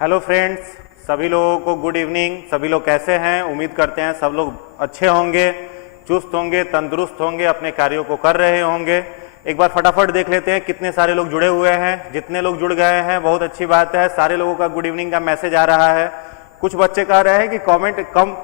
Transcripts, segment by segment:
Hello friends, सभी लोगों को गुड इवनिंग। सभी लोग कैसे हैं? उम्मीद करते हैं सब लोग अच्छे होंगे, चुस्त होंगे, तंदुरुस्त होंगे, अपने कार्यों को कर रहे होंगे। एक बार फटाफट देख लेते हैं कितने सारे लोग जुड़े हुए हैं। जितने लोग जुड़ गए हैं बहुत अच्छी बात है। सारे लोगों का गुड इवनिंग का मैसेज आ रहा है। कुछ बच्चे कह रहे हैं कि कमेंट कम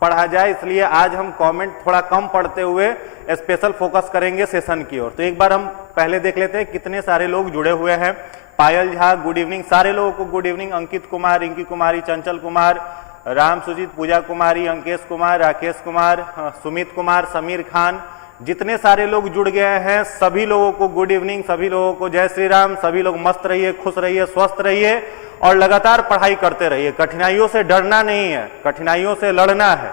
पढ़ा जाए, इसलिए आज हम कमेंट थोड़ा कम पढ़ते हुए स्पेशल फोकस करेंगे सेशन की ओर। तो एक बार हम पहले देख लेते हैं कितने सारे लोग जुड़े हुए हैं। पायल झा गुड इवनिंग, सारे लोगों को गुड इवनिंग। अंकित कुमार, रिंकी कुमारी, चंचल कुमार, राम सुजीत, पूजा कुमारी, अंकेश कुमार, राकेश कुमार, सुमित कुमार, समीर खान, जितने सारे लोग जुड़ गए हैं सभी लोगों को गुड इवनिंग। सभी लोगों को जय श्री राम। सभी लोग मस्त रहिए, खुश रहिए, स्वस्थ रहिए और लगातार पढ़ाई करते रहिए। कठिनाइयों से डरना नहीं है, कठिनाइयों से लड़ना है।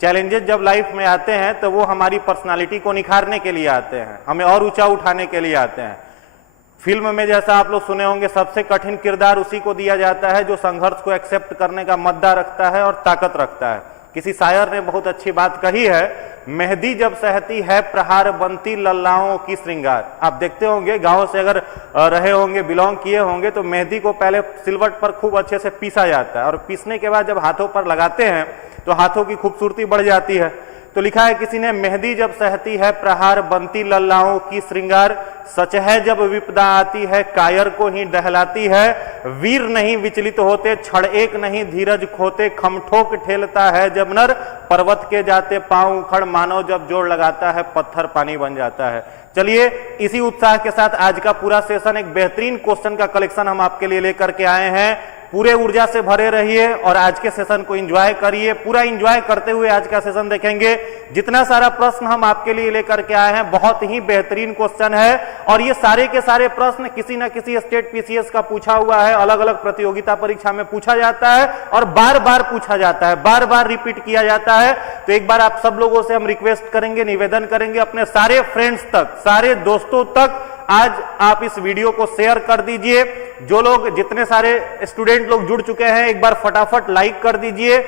चैलेंजेस जब लाइफ में आते हैं तो वो हमारी पर्सनालिटी को निखारने के लिए आते हैं, हमें और ऊंचा उठाने के लिए आते हैं। फिल्म में जैसा आप लोग सुने होंगे, सबसे कठिन किरदार उसी को दिया जाता है जो संघर्ष को एक्सेप्ट करने का मद्दा रखता है और ताकत रखता है। किसी शायर ने बहुत अच्छी बात कही है, मेहंदी जब सहती है प्रहार बनती लल्लाओं की श्रृंगार। आप देखते होंगे गांव से अगर रहे होंगे, बिलोंग किए होंगे, तो मेहंदी को पहले सिलवट पर खूब अच्छे से पीसा जाता है और पीसने के बाद जब हाथों पर लगाते हैं तो हाथों की खूबसूरती बढ़ जाती है। तो लिखा है किसी ने, मेहंदी जब सहती है प्रहार बनती लल्लाओं की श्रृंगार, सच है जब विपदा आती है कायर को ही दहलाती है, वीर नहीं विचलित होते क्षण एक नहीं धीरज खोते, खमठोक ठेलता है जब नर पर्वत के जाते पांव उखड़, मानो जब जोड़ लगाता है पत्थर पानी बन जाता है। चलिए इसी उत्साह के साथ आज का पूरा सेशन, एक बेहतरीन क्वेश्चन का कलेक्शन हम आपके लिए लेकर के आए हैं। पूरे ऊर्जा से भरे रहिए और आज के सेशन को एंजॉय करिए। पूरा एंजॉय करते हुए आज का सेशन देखेंगे। जितना सारा प्रश्न हम आपके लिए लेकर के आए हैं बहुत ही बेहतरीन क्वेश्चन है और ये सारे के सारे प्रश्न किसी न किसी स्टेट पीसीएस का पूछा हुआ है, अलग अलग प्रतियोगिता परीक्षा में पूछा जाता है और बार बार पूछा जाता है, बार बार रिपीट किया जाता है। तो एक बार आप सब लोगों से हम रिक्वेस्ट करेंगे, निवेदन करेंगे, अपने सारे फ्रेंड्स तक, सारे दोस्तों तक आज आप इस वीडियो को शेयर कर दीजिए। जो लोग, जितने सारे स्टूडेंट लोग जुड़ चुके हैं, एक बार फटाफट लाइक कर दीजिए,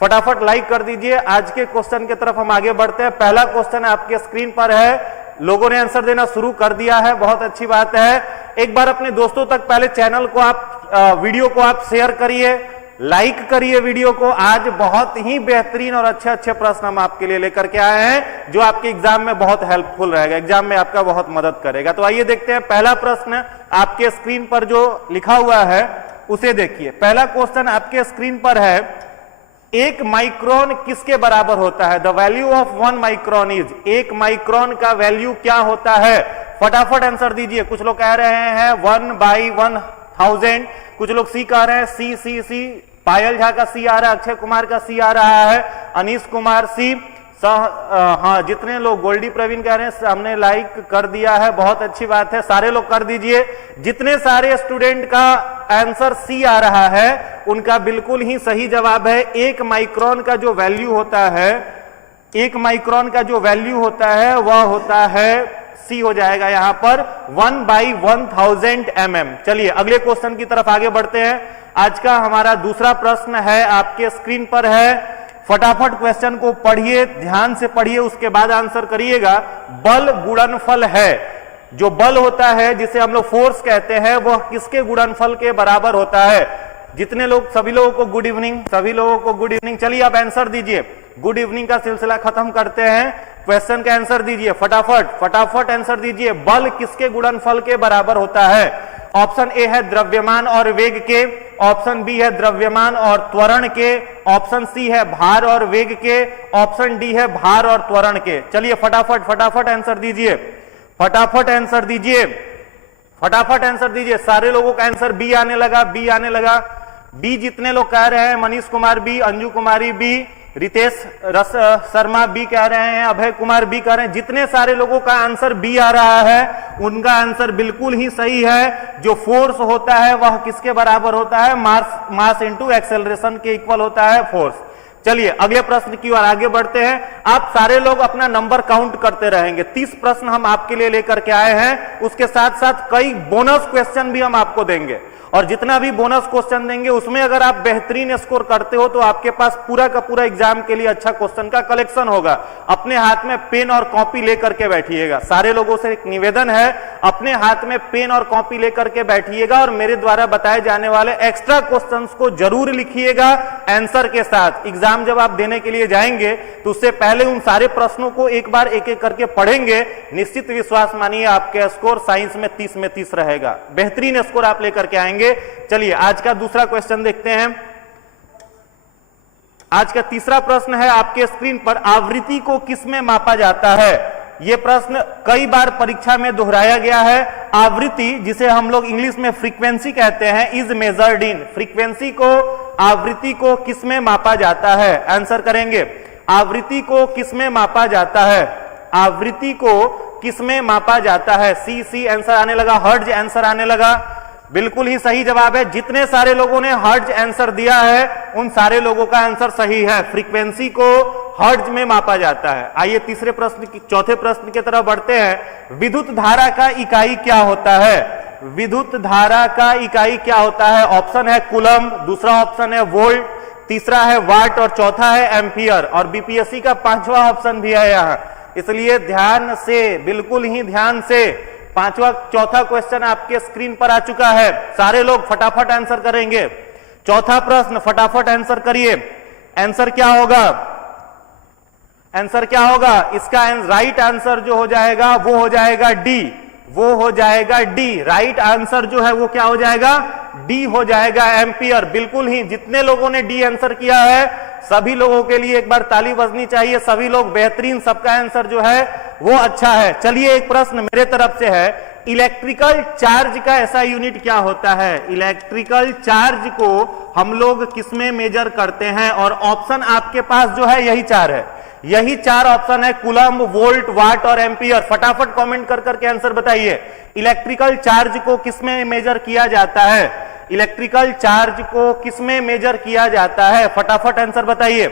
फटाफट लाइक कर दीजिए। आज के क्वेश्चन की तरफ हम आगे बढ़ते हैं। पहला क्वेश्चन आपके स्क्रीन पर है, लोगों ने आंसर देना शुरू कर दिया है, बहुत अच्छी बात है। एक बार अपने दोस्तों तक पहले चैनल को आप, वीडियो को आप शेयर करिए, लाइक करिए वीडियो को। आज बहुत ही बेहतरीन और अच्छे अच्छे प्रश्न हम आपके लिए लेकर के आए हैं जो आपके एग्जाम में बहुत हेल्पफुल रहेगा, एग्जाम में आपका बहुत मदद करेगा। तो आइए देखते हैं पहला प्रश्न आपके स्क्रीन पर जो लिखा हुआ है उसे देखिए। पहला क्वेश्चन आपके स्क्रीन पर है, एक माइक्रोन किसके बराबर होता है? The value of 1 micron is, एक माइक्रोन का वैल्यू क्या होता है? फटाफट आंसर दीजिए। कुछ लोग कह रहे हैं 1/1000, कुछ लोग सी कह रहे हैं, सी। पायल झा का सी आ रहा है, अक्षय कुमार का सी आ रहा है, अनीश कुमार सी। हाँ, जितने लोग, गोल्डी प्रवीण कह रहे हैं हमने लाइक कर दिया है, बहुत अच्छी बात है, सारे लोग कर दीजिए। जितने सारे स्टूडेंट का आंसर सी आ रहा है उनका बिल्कुल ही सही जवाब है। एक माइक्रोन का जो वैल्यू होता है, एक माइक्रोन का जो वैल्यू होता है वह होता है, सी हो जाएगा यहां पर, 1/1000 mm। चलिए अगले क्वेश्चन की तरफ आगे बढ़ते हैं। आज का हमारा दूसरा प्रश्न है, आपके स्क्रीन पर है। फटाफट क्वेश्चन को पढ़िए, ध्यान से पढ़िए, उसके बाद आंसर करिएगा। बल गुणनफल है, जो बल होता है जिसे हम लोग फोर्स कहते हैं, वह किसके गुणनफल के बराबर होता है? जितने लोग, सभी लोगों को गुड इवनिंग, सभी लोगों को गुड इवनिंग। चलिए अब आंसर दीजिए, गुड इवनिंग का सिलसिला खत्म करते हैं। क्वेश्चन का आंसर दीजिए, फटाफट आंसर दीजिए। बल किसके गुणनफल के बराबर होता है? ऑप्शन ए है द्रव्यमान और वेग के, ऑप्शन बी है द्रव्यमान और त्वरण के, ऑप्शन सी है भार और वेग के, ऑप्शन डी है भार और त्वरण के। चलिए फटाफट आंसर दीजिए, फटाफट आंसर दीजिए, फटाफट आंसर दीजिए। सारे लोगों का आंसर बी आने लगा, बी आने लगा। बी जितने लोग कह रहे हैं, मनीष कुमार बी, अंजू कुमारी बी, रितेश शर्मा बी कह रहे हैं, अभय कुमार बी कह रहे हैं। जितने सारे लोगों का आंसर बी आ रहा है उनका आंसर बिल्कुल ही सही है। जो फोर्स होता है वह किसके बराबर होता है? मास इनटू एक्सेलरेशन के इक्वल होता है फोर्स। चलिए अगले प्रश्न की ओर आगे बढ़ते हैं। आप सारे लोग अपना नंबर काउंट करते रहेंगे। 30 प्रश्न हम आपके लिए लेकर के आए हैं, उसके साथ साथ कई बोनस क्वेश्चन भी हम आपको देंगे, और जितना भी बोनस क्वेश्चन देंगे उसमें अगर आप बेहतरीन स्कोर करते हो तो आपके पास पूरा का पूरा एग्जाम के लिए अच्छा क्वेश्चन का कलेक्शन होगा। अपने हाथ में पेन और कॉपी लेकर के बैठिएगा। सारे लोगों से एक निवेदन है, अपने हाथ में पेन और कॉपी लेकर के बैठिएगा और मेरे द्वारा बताए जाने वाले एक्स्ट्रा क्वेश्चंस को जरूर लिखिएगा आंसर के साथ। एग्जाम जब आप देने के लिए जाएंगे तो उससे पहले उन सारे प्रश्नों को एक बार एक एक करके पढ़ेंगे। निश्चित विश्वास मानिए आपके स्कोर साइंस में 30 में 30 रहेगा, बेहतरीन स्कोर आप लेकर के आएंगे। चलिए आज का दूसरा क्वेश्चन देखते हैं। आज का तीसरा प्रश्न है आपके स्क्रीन पर, आवृत्ति को किसमें मापा जाता है? यह प्रश्न कई बार परीक्षा में दोहराया गया है। आवृत्ति, जिसे हम लोग इंग्लिश में फ्रीक्वेंसी कहते हैं, इज मेजर्ड इन। फ्रीक्वेंसी को, आवृत्ति को किसमें मापा जाता है? आंसर करेंगे, आवृत्ति को किसमें मापा जाता है? आवृत्ति को किसमें मापा जाता है? सी आंसर आने लगा, हर्ट्ज आंसर आने लगा। बिल्कुल ही सही जवाब है। जितने सारे लोगों ने हर्ट्ज आंसर दिया है उन सारे लोगों का आंसर सही है। फ्रीक्वेंसी को हर्ट्ज में मापा जाता है। आइए तीसरे प्रश्न की, चौथे प्रश्न की तरफ बढ़ते हैं। विद्युत धारा का इकाई क्या होता है? विद्युत धारा का इकाई क्या होता है? ऑप्शन है कूलम, दूसरा ऑप्शन है वोल्ट, तीसरा है वाट और चौथा है एम्पियर। और बीपीएससी का 5वां ऑप्शन भी है यहां, इसलिए ध्यान से, बिल्कुल ही ध्यान से, चौथा क्वेश्चन आपके स्क्रीन पर आ चुका है। सारे लोग फटाफट आंसर करेंगे। चौथा प्रश्न फटाफट आंसर करिए। आंसर क्या होगा? आंसर क्या होगा? इसका राइट आंसर जो हो जाएगा वो हो जाएगा डी, वो हो जाएगा डी। राइट आंसर जो है वो क्या हो जाएगा? डी हो जाएगा, एम्पियर। बिल्कुल ही, जितने लोगों ने डी आंसर किया है सभी लोगों के लिए एक बार ताली बजनी चाहिए। सभी लोग बेहतरीन, सबका आंसर जो है वो अच्छा है। चलिए एक प्रश्न मेरे तरफ से है, इलेक्ट्रिकल चार्ज का ऐसा यूनिट क्या होता है? इलेक्ट्रिकल चार्ज को हम लोग किसमें मेजर करते हैं? और ऑप्शन आपके पास जो है यही 4 है, यही 4 ऑप्शन है, कूलम, वोल्ट, वाट और एम्पियर। फटाफट कमेंट कर करके आंसर बताइए। इलेक्ट्रिकल चार्ज को किसमें मेजर किया जाता है? इलेक्ट्रिकल चार्ज को किसमें मेजर किया जाता है? फटाफट आंसर बताइए।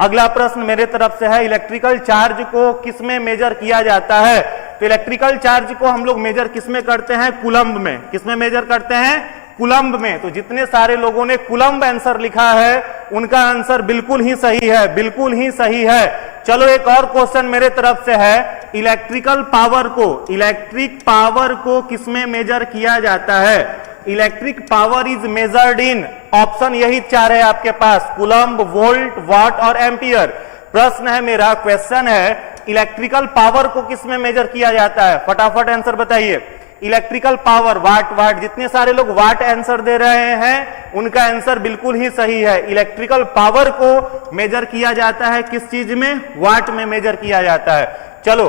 अगला प्रश्न मेरे तरफ से है, इलेक्ट्रिकल चार्ज को किसमें मेजर किया जाता है? तो इलेक्ट्रिकल चार्ज को हम लोग मेजर किसमें करते हैं? कूलम्ब में। किसमें मेजर करते हैं? कूलम्ब में। तो जितने सारे लोगों ने कूलम्ब आंसर लिखा है उनका आंसर बिल्कुल ही सही है, बिल्कुल ही सही है। चलो एक और क्वेश्चन मेरे तरफ से है, इलेक्ट्रिकल पावर को, इलेक्ट्रिक पावर को किसमें मेजर किया जाता है? Electric power is measured in, option यही 4 है आपके पास, कूलम्ब, वोल्ट, वाट और एम्पियर। प्रश्न है मेरा, क्वेश्चन है, इलेक्ट्रिकल पावर को किसमें मेजर किया जाता है? फटाफट आंसर बताइए। इलेक्ट्रिकल पावर, वाट, जितने सारे लोग वाट आंसर दे रहे हैं उनका आंसर बिल्कुल ही सही है। इलेक्ट्रिकल पावर को मेजर किया जाता है किस चीज में? वाट में मेजर किया जाता है। चलो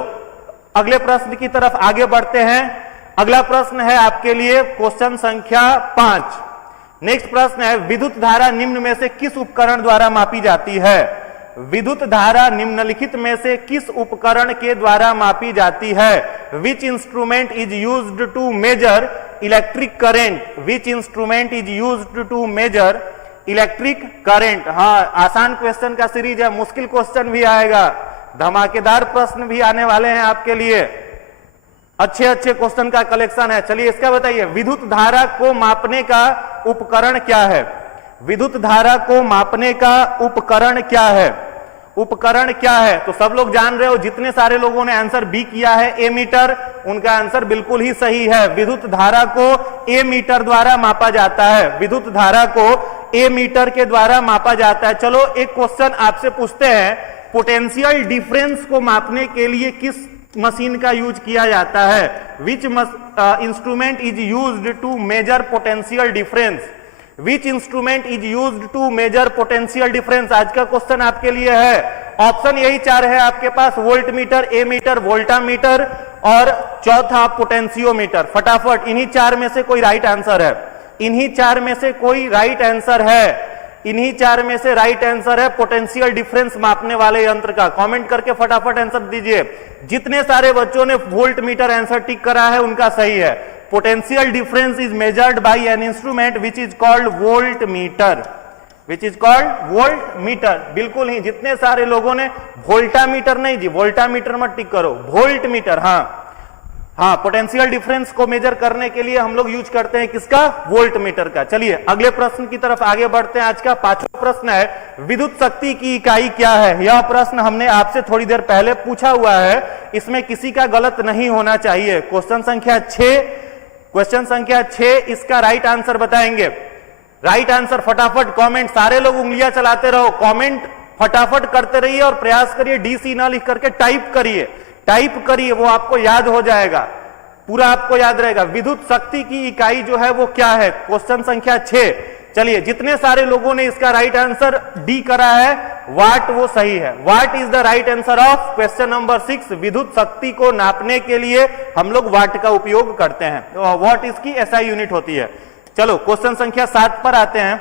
अगले प्रश्न की तरफ आगे बढ़ते हैं। अगला प्रश्न है आपके लिए क्वेश्चन संख्या 5। नेक्स्ट प्रश्न है, विद्युत धारा निम्न में से किस उपकरण द्वारा मापी जाती है? विद्युत धारा निम्नलिखित में से किस उपकरण के द्वारा मापी जाती है? Which instrument is used to measure electric current? Which instrument is used to measure electric current? हाँ, आसान क्वेश्चन का सीरीज है, मुश्किल क्वेश्चन भी आएगा, धमाकेदार प्रश्न भी आने वाले हैं आपके लिए, अच्छे अच्छे क्वेश्चन का कलेक्शन है। चलिए इसका बताइए, विद्युत धारा को मापने का उपकरण क्या है? विद्युत धारा को मापने का उपकरण क्या है? उपकरण क्या है? तो सब लोग जान रहे हो, जितने सारे लोगों ने आंसर बी किया है ए मीटर, उनका आंसर बिल्कुल ही सही है। विद्युत धारा को ए मीटर द्वारा मापा जाता है, विद्युत धारा को ए मीटर के द्वारा मापा जाता है। चलो एक क्वेश्चन आपसे पूछते हैं, पोटेंशियल डिफरेंस को मापने के लिए किस मशीन का यूज किया जाता है? Which instrument is used to measure potential difference? Which instrument is used to measure potential difference? आज का क्वेश्चन आपके लिए है। ऑप्शन यही 4 है आपके पास, वोल्ट मीटर, ए मीटर, वोल्टा मीटर और चौथा पोटेंशियोमीटर। फटाफट इन्हीं 4 में से कोई राइट आंसर है, इन्हीं 4 में से कोई राइट आंसर है, इन्हीं 4 में से राइट आंसर है पोटेंशियल डिफरेंस मापने वाले यंत्र का। कमेंट करके फटाफट आंसर दीजिए। जितने सारे बच्चों ने वोल्ट मीटर आंसर टिक करा है उनका सही है। Potential difference is measured by an instrument which is called volt meter. Which is called volt meter. बिल्कुल ही, जितने सारे लोगों ने वोल्टा मीटर नहीं जी, वोल्टा मीटर मत टिक करो, वोल्ट मीटर। हाँ, पोटेंशियल डिफरेंस को मेजर करने के लिए हम लोग यूज करते हैं किसका? वोल्ट मीटर का। चलिए अगले प्रश्न की तरफ आगे बढ़ते हैं। आज का 5वां प्रश्न है, विद्युत शक्ति की इकाई क्या है? यह प्रश्न हमने आपसे थोड़ी देर पहले पूछा हुआ है, इसमें किसी का गलत नहीं होना चाहिए। क्वेश्चन संख्या 6, इसका राइट आंसर बताएंगे। राइट आंसर फटाफट कमेंट, सारे लोग उंगलियां चलाते रहो, कमेंट फटाफट करते रहिए और प्रयास करिए डीसी ना लिख करके टाइप करिए, वो आपको याद हो जाएगा, पूरा आपको याद रहेगा। विद्युत शक्ति की इकाई जो है वो क्या है? क्वेश्चन संख्या 6। चलिए, जितने सारे लोगों ने इसका राइट आंसर डी करा है, वाट, वो सही है। What is the right answer of question number 6। विद्युत शक्ति को नापने के लिए हम लोग वाट का उपयोग करते हैं। वाट इसकी एसआई यूनिट होती है। चलो क्वेश्चन संख्या 7 पर आते हैं।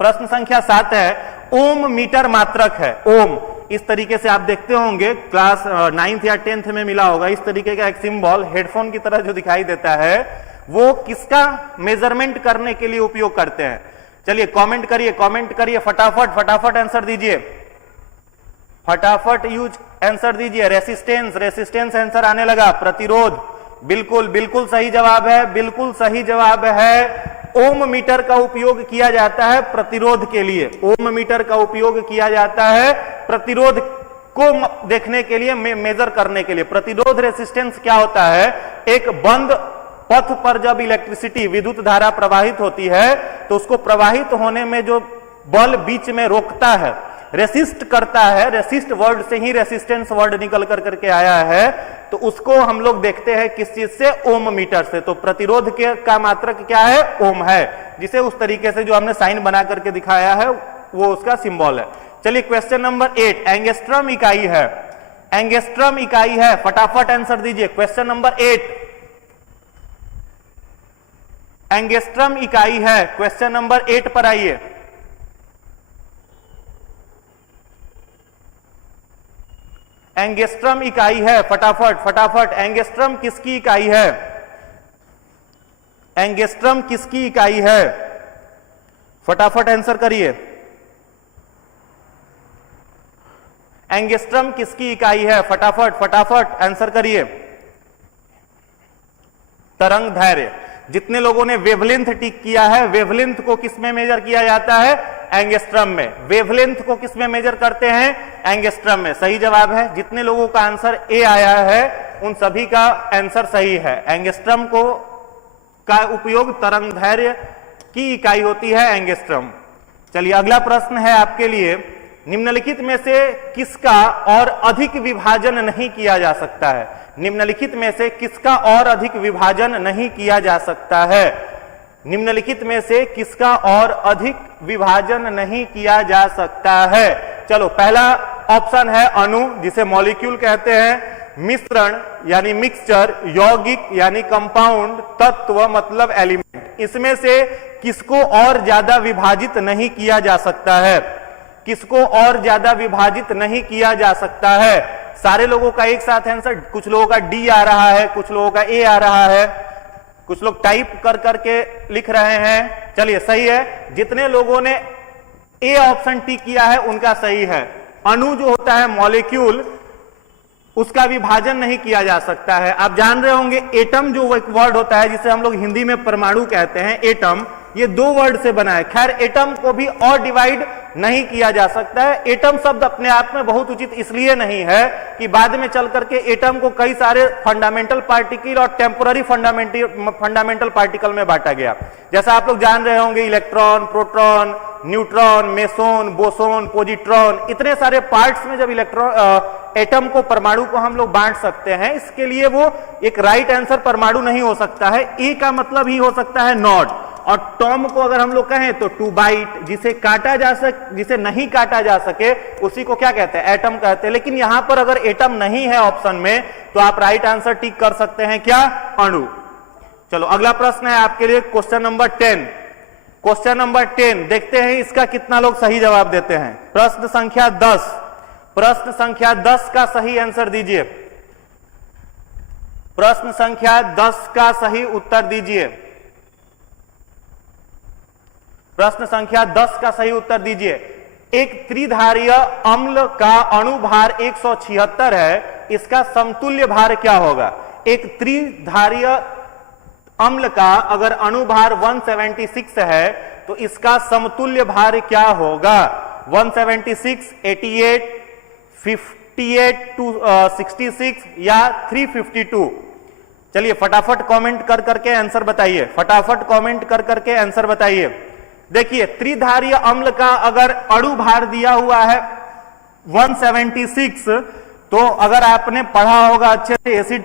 प्रश्न संख्या 7 है, ओम मीटर मात्रक है। ओम, इस तरीके से आप देखते होंगे, क्लास 9th या 10th में मिला होगा, इस तरीके का एक सिंबल हेडफोन की तरह जो दिखाई देता है, वो किसका मेजरमेंट करने के लिए उपयोग करते हैं? चलिए कमेंट करिए फटाफट आंसर दीजिए, फटाफट आंसर दीजिए। रेसिस्टेंस आंसर आने लगा। प्रतिरोध, बिल्कुल सही जवाब है, बिल्कुल सही जवाब है। ओम मीटर का उपयोग किया जाता है प्रतिरोध के लिए। ओम मीटर का उपयोग किया जाता है प्रतिरोध को देखने के लिए, मेजर करने के लिए। प्रतिरोध रेसिस्टेंस क्या होता है? एक बंद पथ पर जब इलेक्ट्रिसिटी, विद्युत धारा प्रवाहित होती है तो उसको प्रवाहित होने में जो बल बीच में रोकता है, रेसिस्ट करता है, रेसिस्ट वर्ड से ही रेसिस्टेंस वर्ड निकल करके आया है, तो उसको हम लोग देखते हैं किस चीज से? ओम मीटर से। तो प्रतिरोध के का मात्रक क्या है? ओम है, जिसे उस तरीके से जो हमने साइन बना करके दिखाया है वो उसका सिंबल है। चलिए क्वेश्चन नंबर 8, एंगस्ट्रम इकाई है। एंगस्ट्रम इकाई है, फटाफट आंसर दीजिए। क्वेश्चन नंबर 8, एंगस्ट्रम इकाई है। क्वेश्चन नंबर 8 पर आइए। एंगस्ट्रम इकाई है, फटाफट। एंगस्ट्रम किसकी इकाई है? एंगस्ट्रम किसकी इकाई है? फटाफट आंसर करिए। एंगस्ट्रम किसकी इकाई है? फटाफट आंसर करिए। तरंग दैर्घ्य। जितने लोगों ने वेवलेंथ टिक किया है, वेवलेंथ को किस में मेजर किया जाता है? एंगस्ट्रम में। वेवलेंथ को किस में मेजर करते हैं? एंगस्ट्रम में। सही जवाब है। जितने लोगों का आंसर ए आया है उन सभी का आंसर सही है। एंगस्ट्रम को का उपयोग तरंग दैर्घ्य की इकाई होती है एंगस्ट्रम। चलिए अगला प्रश्न है आपके लिए, निम्नलिखित में से किसका और अधिक विभाजन नहीं किया जा सकता है? निम्नलिखित में से किसका और अधिक विभाजन नहीं किया जा सकता है? निम्नलिखित में से किसका और अधिक विभाजन नहीं किया जा सकता है? चलो पहला ऑप्शन है अणु, जिसे मॉलिक्यूल कहते हैं। मिश्रण यानी मिक्सचर, यौगिक यानी कंपाउंड, तत्व मतलब एलिमेंट। इसमें से किसको और ज्यादा विभाजित नहीं किया जा सकता है? किसको और ज्यादा विभाजित नहीं किया जा सकता है? सारे लोगों का एक साथ आंसर, कुछ लोगों का डी आ रहा है, कुछ लोगों का ए आ रहा है, कुछ लोग टाइप कर करके लिख रहे हैं। चलिए सही है, जितने लोगों ने ए ऑप्शन टिक किया है उनका सही है। अणु जो होता है मॉलिक्यूल, उसका विभाजन नहीं किया जा सकता है। आप जान रहे होंगे एटम जो एक वर्ड होता है जिसे हम लोग हिंदी में परमाणु कहते हैं, एटम, ये 2 वर्ड से बना है। खैर एटम को भी और डिवाइड नहीं किया जा सकता है। एटम शब्द अपने आप में बहुत उचित इसलिए नहीं है कि बाद में चल करके एटम को कई सारे फंडामेंटल पार्टिकल और टेम्पोररी फंडामेंटल पार्टिकल में बांटा गया। जैसा आप लोग जान रहे होंगे, electron, proton, neutron, meson, boson, positron, इतने सारे पार्ट्स में जब एटम को, परमाणु को हम लोग बांट सकते हैं। इसके लिए वो एक राइट आंसर परमाणु नहीं हो सकता है। ए का मतलब ही हो सकता है नॉट, और टॉम को अगर हम लोग कहें तो टू बाइट, जिसे काटा जा सके, जिसे नहीं काटा जा सके उसी को क्या कहते हैं? एटम कहते हैं। लेकिन यहां पर अगर एटम नहीं है ऑप्शन में तो आप राइट आंसर टिक कर सकते हैं, क्या? अणु। चलो अगला प्रश्न है आपके लिए, क्वेश्चन नंबर 10। क्वेश्चन नंबर 10 देखते हैं इसका कितना लोग सही जवाब देते हैं। प्रश्न संख्या 10, प्रश्न संख्या 10 का सही आंसर दीजिए। प्रश्न संख्या 10 का सही उत्तर दीजिए। प्रश्न संख्या 10 का सही उत्तर दीजिए। एक त्रिधारीय अम्ल का अणुभार 176 है, इसका समतुल्य भार क्या होगा? एक त्रिधारीय अम्ल का अगर अणुभार 176 है तो इसका समतुल्य भार क्या होगा? 176, 88, 58 टू 66 या 352? चलिए फटाफट कमेंट कर करके आंसर बताइए, फटाफट कमेंट कर करके आंसर बताइए। देखिए त्रिधारीय अम्ल का अगर अणुभार दिया हुआ है 176, तो अगर आपने पढ़ा होगा अच्छे से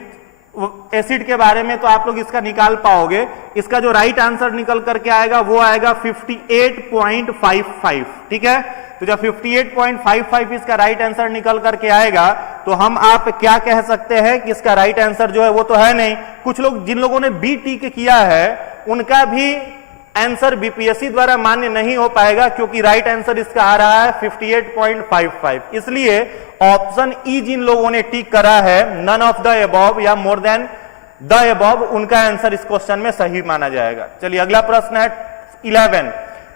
एसिड के बारे में तो आप लोग इसका निकाल पाओगे। इसका जो राइट आंसर निकल करके आएगा वो आएगा 58.55। ठीक है, तो जब 58.55 इसका राइट आंसर निकल करके आएगा तो हम आप क्या कह सकते हैं कि इसका राइट आंसर जो है वो तो है नहीं। कुछ लोग जिन लोगों ने बीटी के किया है उनका भी आंसर बीपीएससी द्वारा मान्य नहीं हो पाएगा, क्योंकि राइट आंसर इसका आ रहा है 58.55। इसलिए ऑप्शन ई जिन लोगों ने टिक करा है नन ऑफ द अबव या मोर देन द अबव, उनका आंसर इस क्वेश्चन में सही माना जाएगा। चलिए अगला प्रश्न है 11।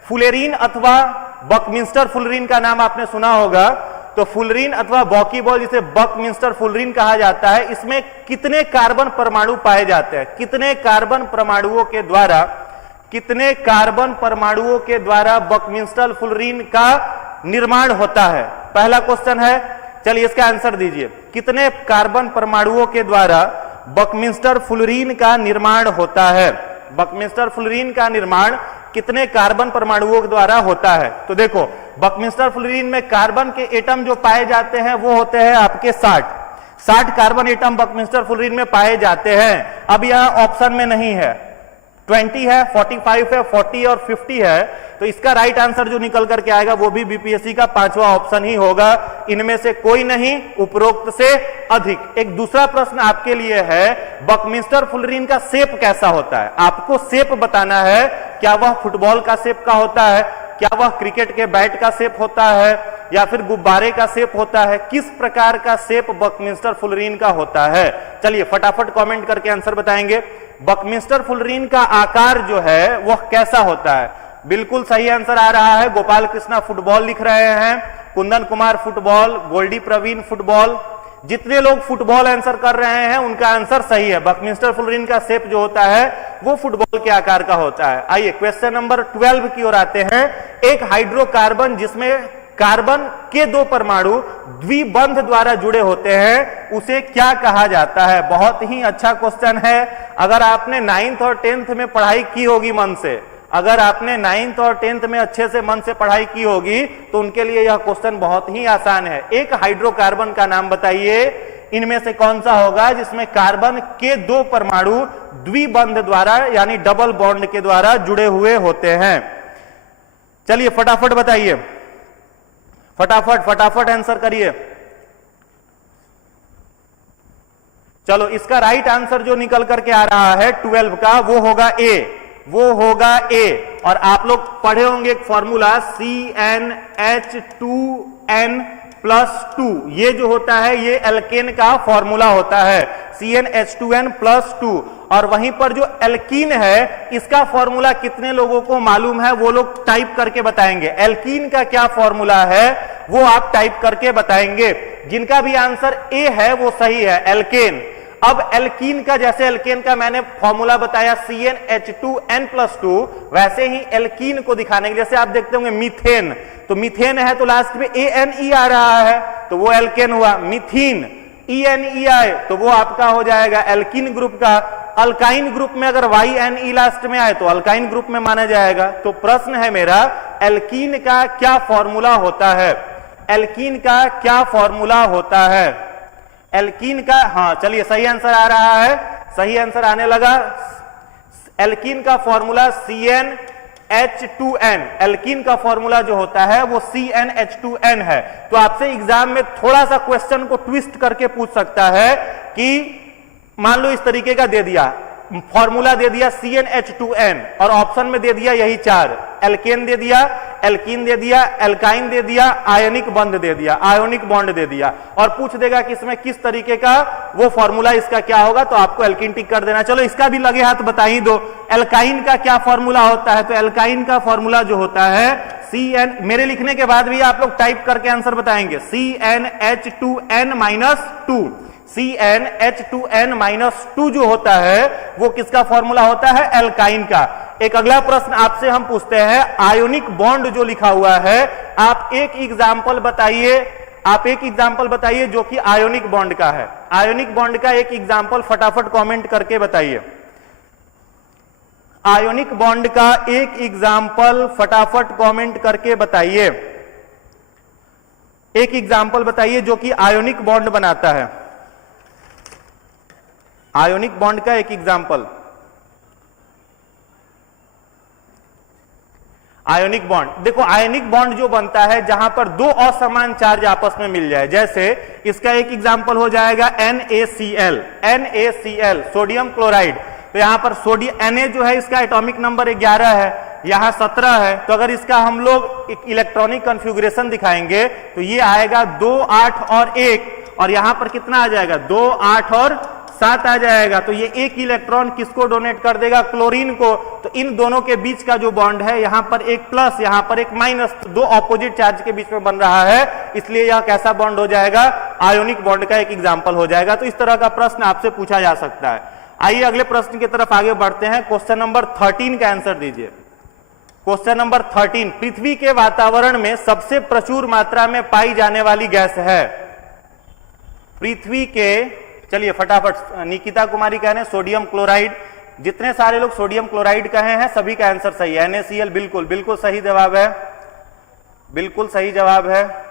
फुलेरीन अथवा बकमिंस्टर फुलरीन का नाम आपने सुना होगा। तो फुलरीन अथवा बॉकीबॉल, जिसे बकमिंस्टर फुलरीन कहा जाता है, इसमें कितने कार्बन परमाणु पाए जाते हैं? कितने कार्बन परमाणुओं के द्वारा बकमिंस्टर फुलरीन का निर्माण होता है? पहला क्वेश्चन है, चलिए इसका आंसर दीजिए। कितने कार्बन परमाणुओं के द्वारा बकमिंस्टर फुलरीन का निर्माण होता है? बकमिंस्टर फुलरीन का निर्माण कितने कार्बन परमाणुओं के द्वारा होता है? तो देखो बकमिंस्टर फुलरीन में कार्बन के एटम जो पाए जाते हैं वो होते हैं आपके 60 कार्बन एटम बकमिंस्टर फुलरीन में पाए जाते हैं। अब यहां ऑप्शन में नहीं है, 20 है, 45 है, 40 और 50 है। तो इसका राइट आंसर जो निकल करके आएगा वो भी बीपीएससी का 5वां ऑप्शन ही होगा। इनमें से कोई नहीं, उपरोक्त से अधिक। एक दूसरा प्रश्न आपके लिए है, बकमिंस्टर फुलरीन का शेप कैसा होता है? आपको शेप बताना है। क्या वह फुटबॉल का शेप का होता है? क्या वह क्रिकेट के बैट का शेप होता है या फिर गुब्बारे का शेप होता है? किस प्रकार का शेप बकमिंस्टर फुलरीन का होता है? चलिए फटाफट कमेंट करके आंसर बताएंगे। बकमिंस्टर फुलरीन का आकार जो है वह कैसा होता है? बिल्कुल सही आंसर आ रहा है। गोपाल कृष्णा फुटबॉल लिख रहे हैं, कुंदन कुमार फुटबॉल, गोल्डी प्रवीण फुटबॉल। जितने लोग फुटबॉल आंसर कर रहे हैं उनका आंसर सही है। बकमिंस्टर फुलरीन का शेप जो होता है वो फुटबॉल के आकार का होता है। आइए क्वेश्चन नंबर 12 की ओर आते हैं। एक हाइड्रोकार्बन जिसमें कार्बन के 2 परमाणु द्विबंध द्वारा जुड़े होते हैं, उसे क्या कहा जाता है? बहुत ही अच्छा क्वेश्चन है। अगर आपने 9th और 10th में पढ़ाई की होगी मन से, अगर आपने 9th और 10th में अच्छे से मन से पढ़ाई की होगी तो उनके लिए यह क्वेश्चन बहुत ही आसान है। एक हाइड्रोकार्बन का नाम बताइए, इनमें से कौन सा होगा जिसमें कार्बन के 2 परमाणु द्विबंध द्वारा यानी डबल बॉन्ड के द्वारा जुड़े हुए होते हैं? चलिए फटाफट बताइए, फटाफट आंसर करिए। चलो इसका राइट आंसर जो निकल करके आ रहा है 12 का वो होगा ए। और आप लोग पढ़े होंगे एक फॉर्मूला CnH2n+2। ये जो होता है ये एल्केन का फॉर्मूला होता है, CnH2n+2। और वहीं पर जो एल्कीन है इसका फॉर्मूला कितने लोगों को मालूम है वो लोग टाइप करके बताएंगे। एल्कीन का क्या फॉर्मूला है वो आप टाइप करके बताएंगे। जिनका भी आंसर ए है वो सही है, एल्केन। अब एल्कीन का, जैसे एल्केन का मैंने फॉर्मूला बताया CnH2n+2, वैसे ही एल्कीन को दिखाने के, जैसे आप देखते होंगे मीथेन, तो मीथेन है तो लास्ट में ANE आ रहा है तो वो एल्केन हुआ। मीथीन ENEI तो वो आपका हो जाएगा एल्कीन ग्रुप का। अल्काइन ग्रुप में अगर YNE लास्ट में आए तो अल्काइन ग्रुप में माना जाएगा। तो प्रश्न है मेरा, एल्कीन का क्या फॉर्मूला होता है? एल्कीन का क्या फॉर्मूला होता है? एल्कीन का, हाँ चलिए सही आंसर आ रहा है, सही आंसर आने लगा। एल्कीन का फॉर्मूला CnH2n, एल्कीन का फॉर्मूला जो होता है वो CnH2n है। तो आपसे एग्जाम में थोड़ा सा क्वेश्चन को ट्विस्ट करके पूछ सकता है कि मान लो इस तरीके का दे दिया, फॉर्मूला दे दिया CnH2n और ऑप्शन में दे दिया यही 4, एल्केन दे दिया, एल्कीन दे दिया, एल्काइन दे दिया, आयनिक बंध दे दिया, आयोनिक बॉन्ड दे दिया, और पूछ देगा कि इसमें किस तरीके का वो फॉर्मूला इसका क्या होगा, तो आपको एल्कीन टिक कर देना। चलो इसका भी लगे हाथ बता ही दो, एल्काइन का क्या फॉर्मूला होता है, तो एल्काइन का फॉर्मूला जो होता है CN, मेरे लिखने के बाद भी आप लोग टाइप करके आंसर बताएंगे, CnH2n-2, CnH2n-2 जो होता है वो किसका फॉर्मूला होता है, एल्काइन का। एक अगला प्रश्न आपसे हम पूछते हैं, आयोनिक बॉन्ड जो लिखा हुआ है, आप एक एग्जांपल बताइए जो कि आयोनिक बॉन्ड का है। आयोनिक बॉन्ड का एक एग्जांपल फटाफट कमेंट करके बताइए। आयोनिक बॉन्ड का एक एग्जांपल फटाफट कमेंट करके बताइए। एक एग्जांपल बताइए जो कि आयोनिक बॉन्ड बनाता है। आयोनिक बॉन्ड का एक एग्जांपल। आयोनिक बॉन्ड, देखो आयोनिक बॉन्ड जो बनता है जहां पर दो असमान चार्ज आपस में मिल जाए, जैसे इसका एक एग्जांपल हो जाएगा NaCl, सोडियम क्लोराइड। तो यहां पर सोडियम Na जो है इसका एटॉमिक नंबर 11 है, यहां 17 है, तो अगर इसका हम लोग एक इलेक्ट्रॉनिक कॉन्फ़िगरेशन दिखाएंगे तो ये आएगा 2, 8 और 1, और यहां पर कितना आ जाएगा, 2, 8 और 7 आ जाएगा। तो ये एक इलेक्ट्रॉन किसको डोनेट कर देगा, क्लोरीन को। तो इन दोनों के बीच का जो बॉन्ड है, यहां पर एक प्लस, यहां पर एक माइनस, तो दो ऑपोजिट चार्ज के बीच में बन रहा है, इसलिए यह कैसा बॉन्ड हो जाएगा, आयोनिक बॉन्ड का एक एग्जांपल हो जाएगा। तो इस तरह का प्रश्न आपसे पूछा जा सकता है। आइए अगले प्रश्न की तरफ आगे बढ़ते हैं। क्वेश्चन नंबर 13 का आंसर दीजिए। क्वेश्चन नंबर 13, पृथ्वी के वातावरण में सबसे प्रचुर मात्रा में पाई जाने वाली गैस है। पृथ्वी के, चलिए फटाफट, निकिता कुमारी कह रहे हैं सोडियम क्लोराइड। जितने सारे लोग सोडियम क्लोराइड कहे हैं सभी का आंसर सही है। NaCl बिल्कुल बिल्कुल सही जवाब है, बिल्कुल सही जवाब है।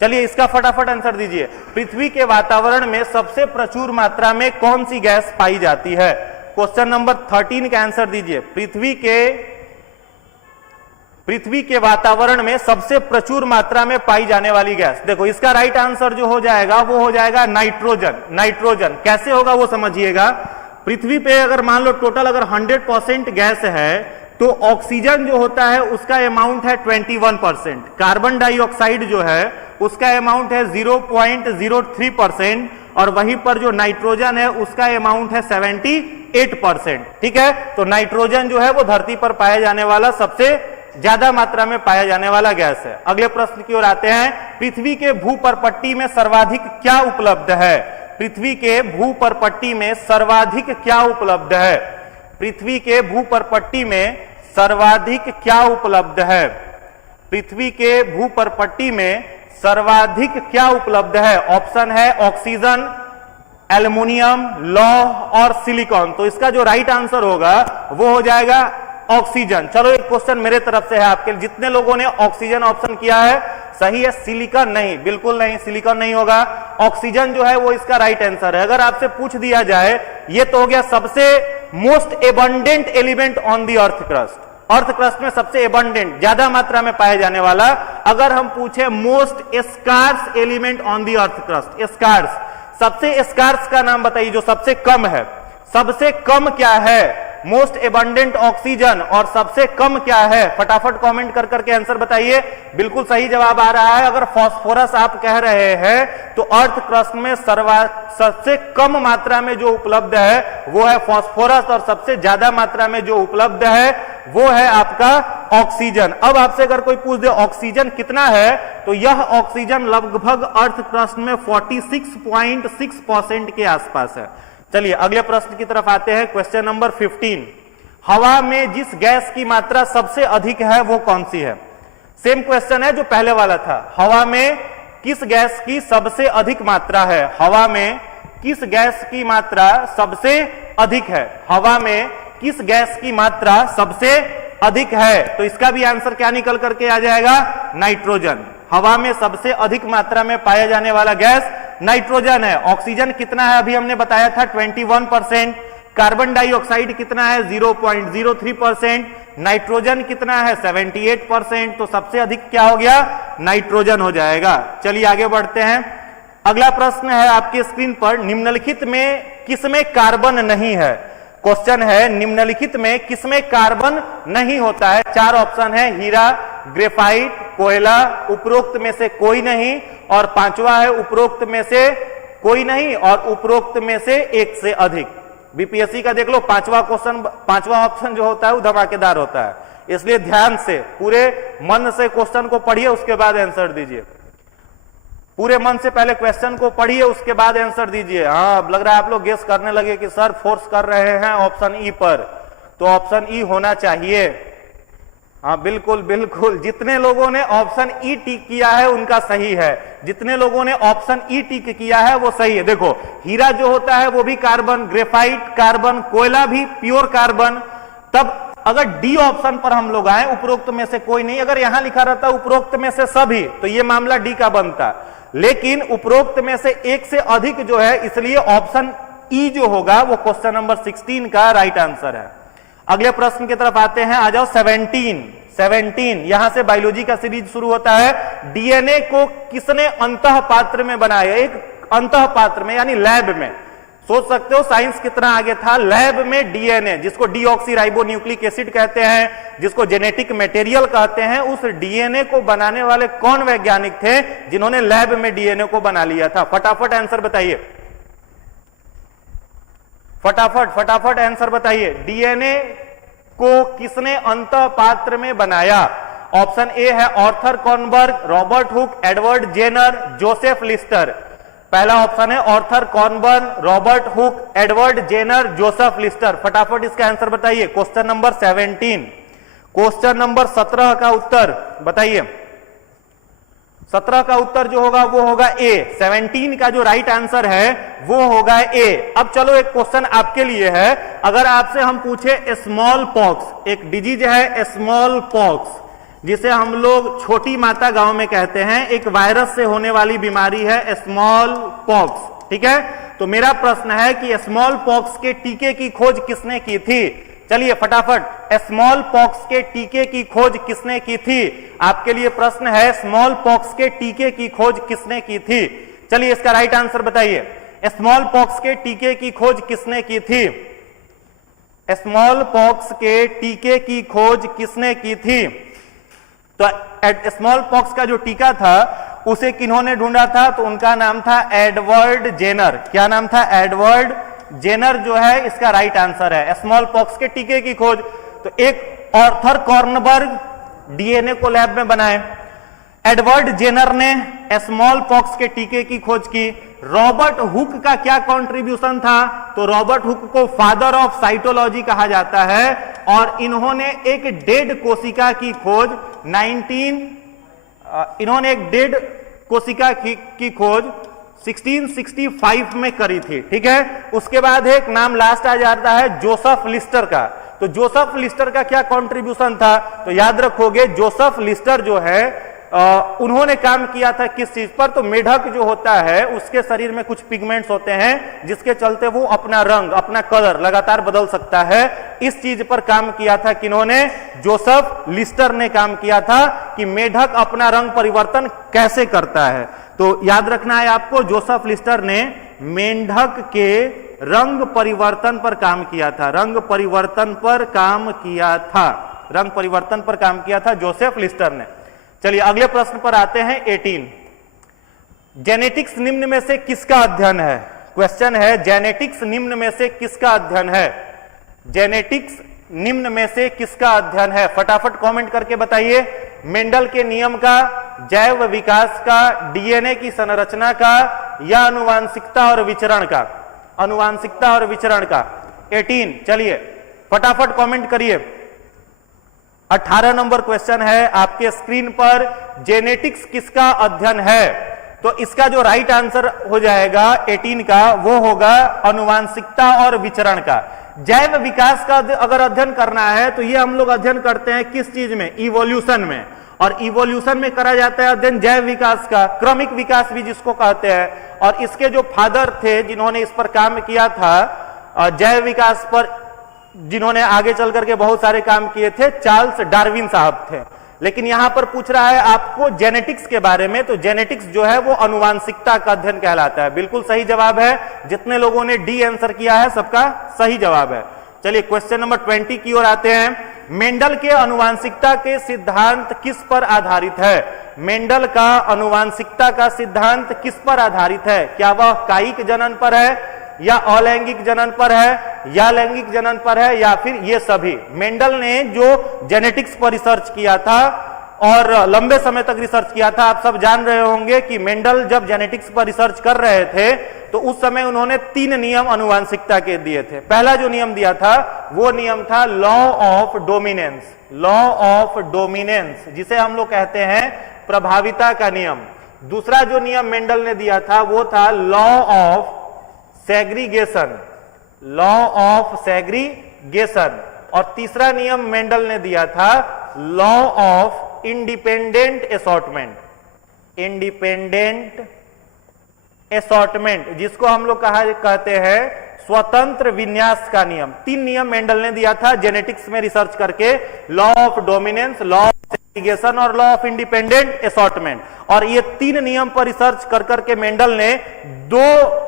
चलिए इसका फटाफट आंसर दीजिए। पृथ्वी के वातावरण में सबसे प्रचुर मात्रा में कौन सी गैस पाई जाती है? क्वेश्चन नंबर 13 का आंसर दीजिए। पृथ्वी के वातावरण में सबसे प्रचुर मात्रा में पाई जाने वाली गैस, देखो इसका राइट आंसर जो हो जाएगा वो हो जाएगा नाइट्रोजन। नाइट्रोजन कैसे होगा वो समझिएगा। पृथ्वी पे अगर मान लो टोटल अगर 100% गैस है तो ऑक्सीजन जो होता है उसका अमाउंट है 21%, कार्बन डाइऑक्साइड जो है उसका अमाउंट है 0.03%, और वहीं पर जो नाइट्रोजन है उसका अमाउंट है 78%। ठीक है, तो नाइट्रोजन जो है वो धरती पर पाया जाने वाला सबसे ज्यादा मात्रा में पाया जाने वाला गैस है। अगले प्रश्न की ओर आते हैं। पृथ्वी के भूपर्पट्टी में सर्वाधिक क्या उपलब्ध है? पृथ्वी के भूपर्पट्टी में सर्वाधिक क्या उपलब्ध है? पृथ्वी के भूपर्पट्टी में सर्वाधिक क्या उपलब्ध है? पृथ्वी के भूपर्पट्टी में सर्वाधिक क्या उपलब्ध है? ऑप्शन है ऑक्सीजन, एल्युमिनियम, लौह और सिलिकॉन। तो इसका जो राइट आंसर होगा वो हो जाएगा ऑक्सीजन। चलो एक क्वेश्चन मेरे तरफ से है आपके लिए, जितने लोगों ने ऑक्सीजन ऑप्शन किया है सही है, सिलिकॉन नहीं, बिल्कुल नहीं, सिलिकॉन नहीं होगा। ऑक्सीजन जो है वो इसका राइट आंसर है। अगर आपसे पूछ दिया जाए, ये तो हो गया सबसे most abundant element on the earth crust, earth crust में सबसे एबंडेंट ज्यादा मात्रा में पाया जाने वाला। अगर हम पूछे most scarce element on the earth crust, scarce, सबसे स्कार्स का नाम बताइए जो सबसे कम है। सबसे कम क्या है? मोस्ट एबंडेंट ऑक्सीजन, और सबसे कम क्या है? फटाफट कमेंट कर करके आंसर बताइए। बिल्कुल सही जवाब आ रहा है। अगर फास्फोरस आप कह रहे हैं तो अर्थ क्रस्ट में सबसे कम मात्रा में जो उपलब्ध है वो है फास्फोरस, और सबसे ज्यादा मात्रा में जो उपलब्ध है वो है आपका ऑक्सीजन। अब आपसे अगर कोई पूछ दे ऑक्सीजन कितना है, तो यह ऑक्सीजन लगभग अर्थ क्रस्ट में 46.6% के आसपास है। चलिए अगले प्रश्न की तरफ आते हैं। क्वेश्चन नंबर 15, हवा में जिस गैस की मात्रा सबसे अधिक है वो कौन सी है? सेम क्वेश्चन है जो पहले वाला था। हवा में किस गैस की सबसे अधिक मात्रा है? हवा में किस गैस की मात्रा सबसे अधिक है? हवा में किस गैस की मात्रा सबसे अधिक है? तो इसका भी आंसर क्या निकल करके आ जाएगा? नाइट्रोजन। हवा में सबसे अधिक मात्रा में पाया जाने वाला गैस नाइट्रोजन है। ऑक्सीजन कितना है अभी हमने बताया था 21%, कार्बन डाइऑक्साइड कितना है 0.03%, नाइट्रोजन कितना है 78%। तो सबसे अधिक क्या हो गया? नाइट्रोजन हो जाएगा। चलिए आगे बढ़ते हैं। अगला प्रश्न है आपकी स्क्रीन पर, निम्नलिखित में किसमें कार्बन नहीं है? क्वेश्चन है निम्नलिखित में किसमें कार्बन नहीं होता है? 4 ऑप्शन है, हीरा, ग्रेफाइट, कोयला, उपरोक्त में से कोई नहीं, और 5वां है उपरोक्त में से कोई नहीं और उपरोक्त में से एक से अधिक। बीपीएससी का देख लो 5वां क्वेश्चन, 5वां ऑप्शन जो होता है वो धमाकेदार होता है, इसलिए ध्यान से पूरे मन से क्वेश्चन को पढ़िए, उसके बाद आंसर दीजिए। पूरे मन से पहले क्वेश्चन को पढ़िए, उसके बाद आंसर दीजिए। हाँ, अब लग रहा है आप लोग गेस करने लगे कि सर फोर्स कर रहे हैं ऑप्शन ई पर, तो ऑप्शन ई होना चाहिए। हाँ बिल्कुल बिल्कुल, जितने लोगों ने ऑप्शन ई टिक किया है उनका सही है, जितने लोगों ने ऑप्शन ई टिक किया है वो सही है। देखो हीरा जो होता है वो भी कार्बन, ग्रेफाइट कार्बन, कोयला भी प्योर कार्बन। तब अगर डी ऑप्शन पर हम लोग आए, उपरोक्त में से कोई नहीं, अगर यहां लिखा रहता उपरोक्त में से सभी, तो ये मामला डी का बनता, लेकिन उपरोक्त में से एक से अधिक जो है, इसलिए ऑप्शन ई जो होगा वो क्वेश्चन नंबर 16 का राइट आंसर है। अगले प्रश्न की तरफ आते हैं, आ जाओ 17। यहां से बायोलॉजी का सीरीज शुरू होता है। डीएनए को किसने अंतः पात्र में बनाया? एक अंतः पात्र में यानी लैब में। सोच सकते हो साइंस कितना आगे था। लैब में डीएनए, जिसको डीऑक्सीराइबोन्यूक्लिक एसिड कहते हैं, जिसको जेनेटिक मटेरियल कहते हैं, उस डीएनए को बनाने वाले कौन वैज्ञानिक थे जिन्होंने लैब में डीएनए को बना लिया था? फटाफट आंसर बताइए, फटाफट आंसर बताइए। डीएनए को किसने अंतः पात्र में बनाया? ऑप्शन ए है Arthur Kornberg, Robert Hooke, Edward Jenner, Joseph Lister. पहला ऑप्शन है Arthur Kornberg, Robert Hooke, Edward Jenner, Joseph Lister. फटाफट इसका आंसर बताइए। Question number 17। क्वेश्चन नंबर 17 का उत्तर बताइए। 17 का उत्तर जो होगा वो होगा ए। 17 का जो राइट आंसर है वो होगा ए। अब चलो एक क्वेश्चन आपके लिए है, अगर आपसे हम पूछे स्मॉल पॉक्स, एक डिजीज है स्मॉल पॉक्स, जिसे हम लोग छोटी माता गांव में कहते हैं, एक वायरस से होने वाली बीमारी है स्मॉल पॉक्स, ठीक है? तो मेरा प्रश्न है कि स्मॉल पॉक्स के टीके की खोज किसने की थी? चलिए फटाफट, स्मॉल पॉक्स के टीके की खोज किसने की थी? आपके लिए प्रश्न है, स्मॉल पॉक्स के टीके की खोज किसने की थी? चलिए इसका राइट आंसर बताइए। स्मॉल पॉक्स के टीके की खोज किसने की थी? स्मॉल पॉक्स के टीके की खोज किसने की थी? तो स्मॉल पॉक्स का जो टीका था उसे किन्होंने ढूंढा था? तो उनका नाम था एडवर्ड जेनर। क्या नाम था? एडवर्ड जेनर जो है इसका राइट आंसर है। स्मॉल पॉक्स के टीके की खोज तो एक आर्थर कॉर्नबर्ग डीएनए को लैब में बनाए, एडवर्ड जेनर ने स्मॉल पॉक्स के टीके की खोज की। रॉबर्ट हुक का क्या कंट्रीब्यूशन था? तो रॉबर्ट हुक को फादर ऑफ साइटोलॉजी कहा जाता है, और इन्होंने एक डेड कोशिका की खोज इन्होंने एक डेड कोशिका की खोज 1665 में करी थी, ठीक है? उसके बाद एक नाम लास्ट आ जाता है जोसेफ लिस्टर का। तो जोसेफ लिस्टर का क्या कंट्रीब्यूशन था? तो याद रखोगे जोसेफ लिस्टर जो है उन्होंने काम किया था किस चीज पर? तो मेढक जो होता है उसके शरीर में कुछ पिगमेंट्स होते हैं जिसके चलते वो अपना रंग, अपना कलर लगातार बदल सकता है। इस चीज पर काम किया था किन्होंने? जोसेफ लिस्टर ने काम किया था कि मेढक अपना रंग परिवर्तन कैसे करता है। तो याद रखना है आपको, जोसेफ लिस्टर ने मेंढक के रंग परिवर्तन पर काम किया था, रंग परिवर्तन पर काम किया था, रंग परिवर्तन पर काम किया था जोसेफ लिस्टर ने। चलिए अगले प्रश्न पर आते हैं 18। जेनेटिक्स निम्न में से किसका अध्ययन है? क्वेश्चन है जेनेटिक्स निम्न में से किसका अध्ययन है? जेनेटिक्स निम्न में से किसका अध्ययन है? फटाफट कमेंट करके बताइए। मेंडल के नियम का, जैव विकास का, डीएनए की संरचना का, या आनुवांशिकता और विचरण का? आनुवांशिकता और विचरण का। 18 चलिए फटाफट कमेंट करिए। 18 नंबर क्वेश्चन है आपके स्क्रीन पर, जेनेटिक्स किसका अध्ययन है? तो इसका जो राइट आंसर हो जाएगा 18 का वो होगा आनुवांशिकता और विचरण का। जैव विकास का अगर अध्ययन करना है तो ये हम लोग अध्ययन करते हैं किस चीज में? इवोल्यूशन में। और इवोल्यूशन में करा जाता है अध्ययन जैव विकास का, क्रमिक विकास भी जिसको कहते हैं। और इसके जो फादर थे जिन्होंने इस पर काम किया था, जैव विकास पर जिन्होंने आगे चल करके बहुत सारे काम किए थे, चार्ल्स डार्विन साहब थे। लेकिन यहां पर पूछ रहा है आपको जेनेटिक्स के बारे में, तो जेनेटिक्स जो है वो अनुवांशिकता का अध्ययन कहलाता है। बिल्कुल सही जवाब है, जितने लोगों ने डी आंसर किया है सबका सही जवाब है। चलिए क्वेश्चन नंबर 20 की ओर आते हैं। मेंडल के अनुवांशिकता के सिद्धांत किस पर आधारित है? मेंडल का अनुवांशिकता का सिद्धांत किस पर आधारित है? क्या वह कायिक जनन पर है, या अलैंगिक जनन पर है, या लैंगिक जनन पर है, या फिर ये सभी? मेंडल ने जो जेनेटिक्स पर रिसर्च किया था और लंबे समय तक रिसर्च किया था, आप सब जान रहे होंगे कि मेंडल जब जेनेटिक्स पर रिसर्च कर रहे थे तो उस समय उन्होंने 3 नियम अनुवांशिकता के दिए थे। पहला जो नियम दिया था वो नियम था law of dominance, law of dominance, जिसे हम लोग कहते हैं प्रभाविता का नियम। दूसरा जो नियम मेंडल ने दिया था वो था law of segregation, law of segregation. और तीसरा नियम मेंडल ने दिया था law of independent assortment, independent assortment, जिसको हम लोग कहते हैं स्वतंत्र विन्यास का नियम। 3 नियम मेंडल ने दिया था जेनेटिक्स में रिसर्च करके, law of dominance, law of segregation और लॉ ऑफ इंडिपेंडेंट असॉर्टमेंट। और ये 3 नियम पर रिसर्च कर करके मेंडल ने 2